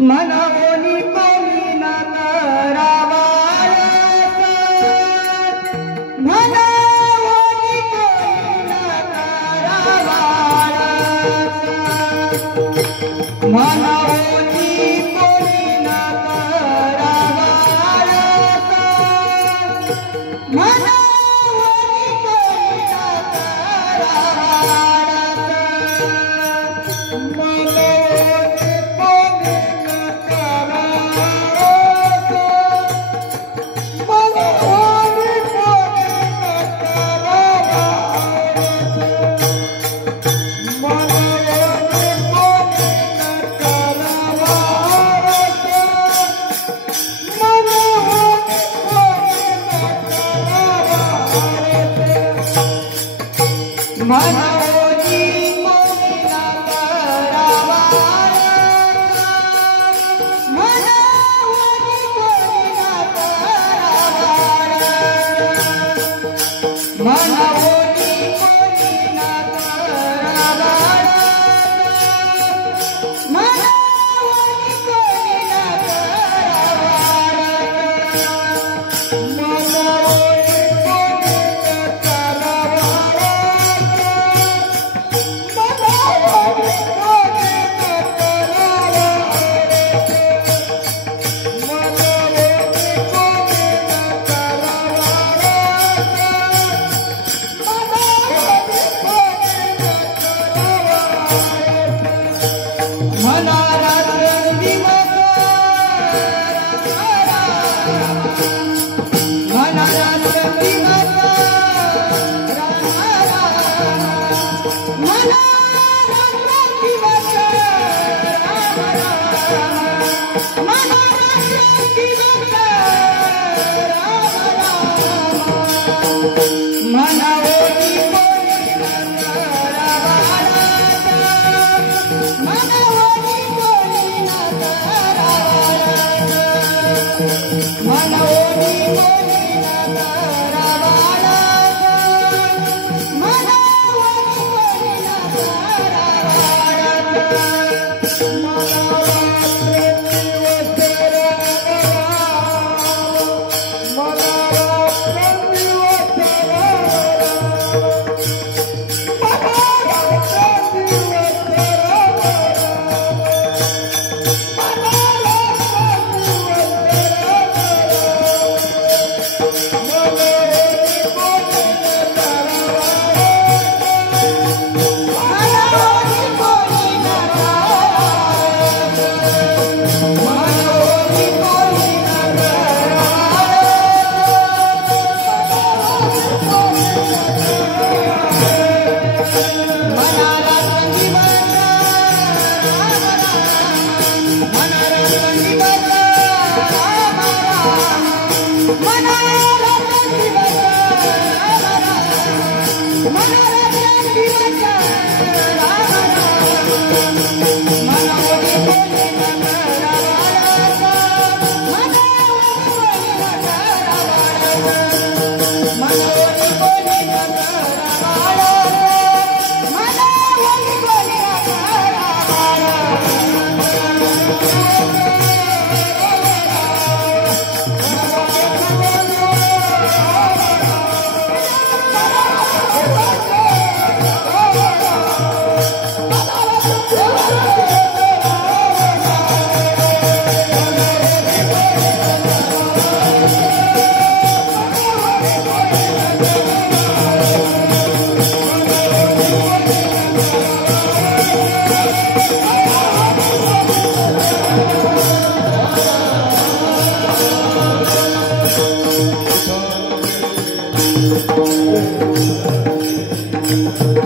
मनवोनी कोणी न करावाया मनवोनी कोणी न करावाया मनवोनी कोणी न करावाया मनवोनी कोणी न करावाया मला रंगाची वाचा राम राम मला रंगाची वाचा राम राम मला ओटी कोणी मला ओटी कोणी मला ओटी कोणी मला Thank you.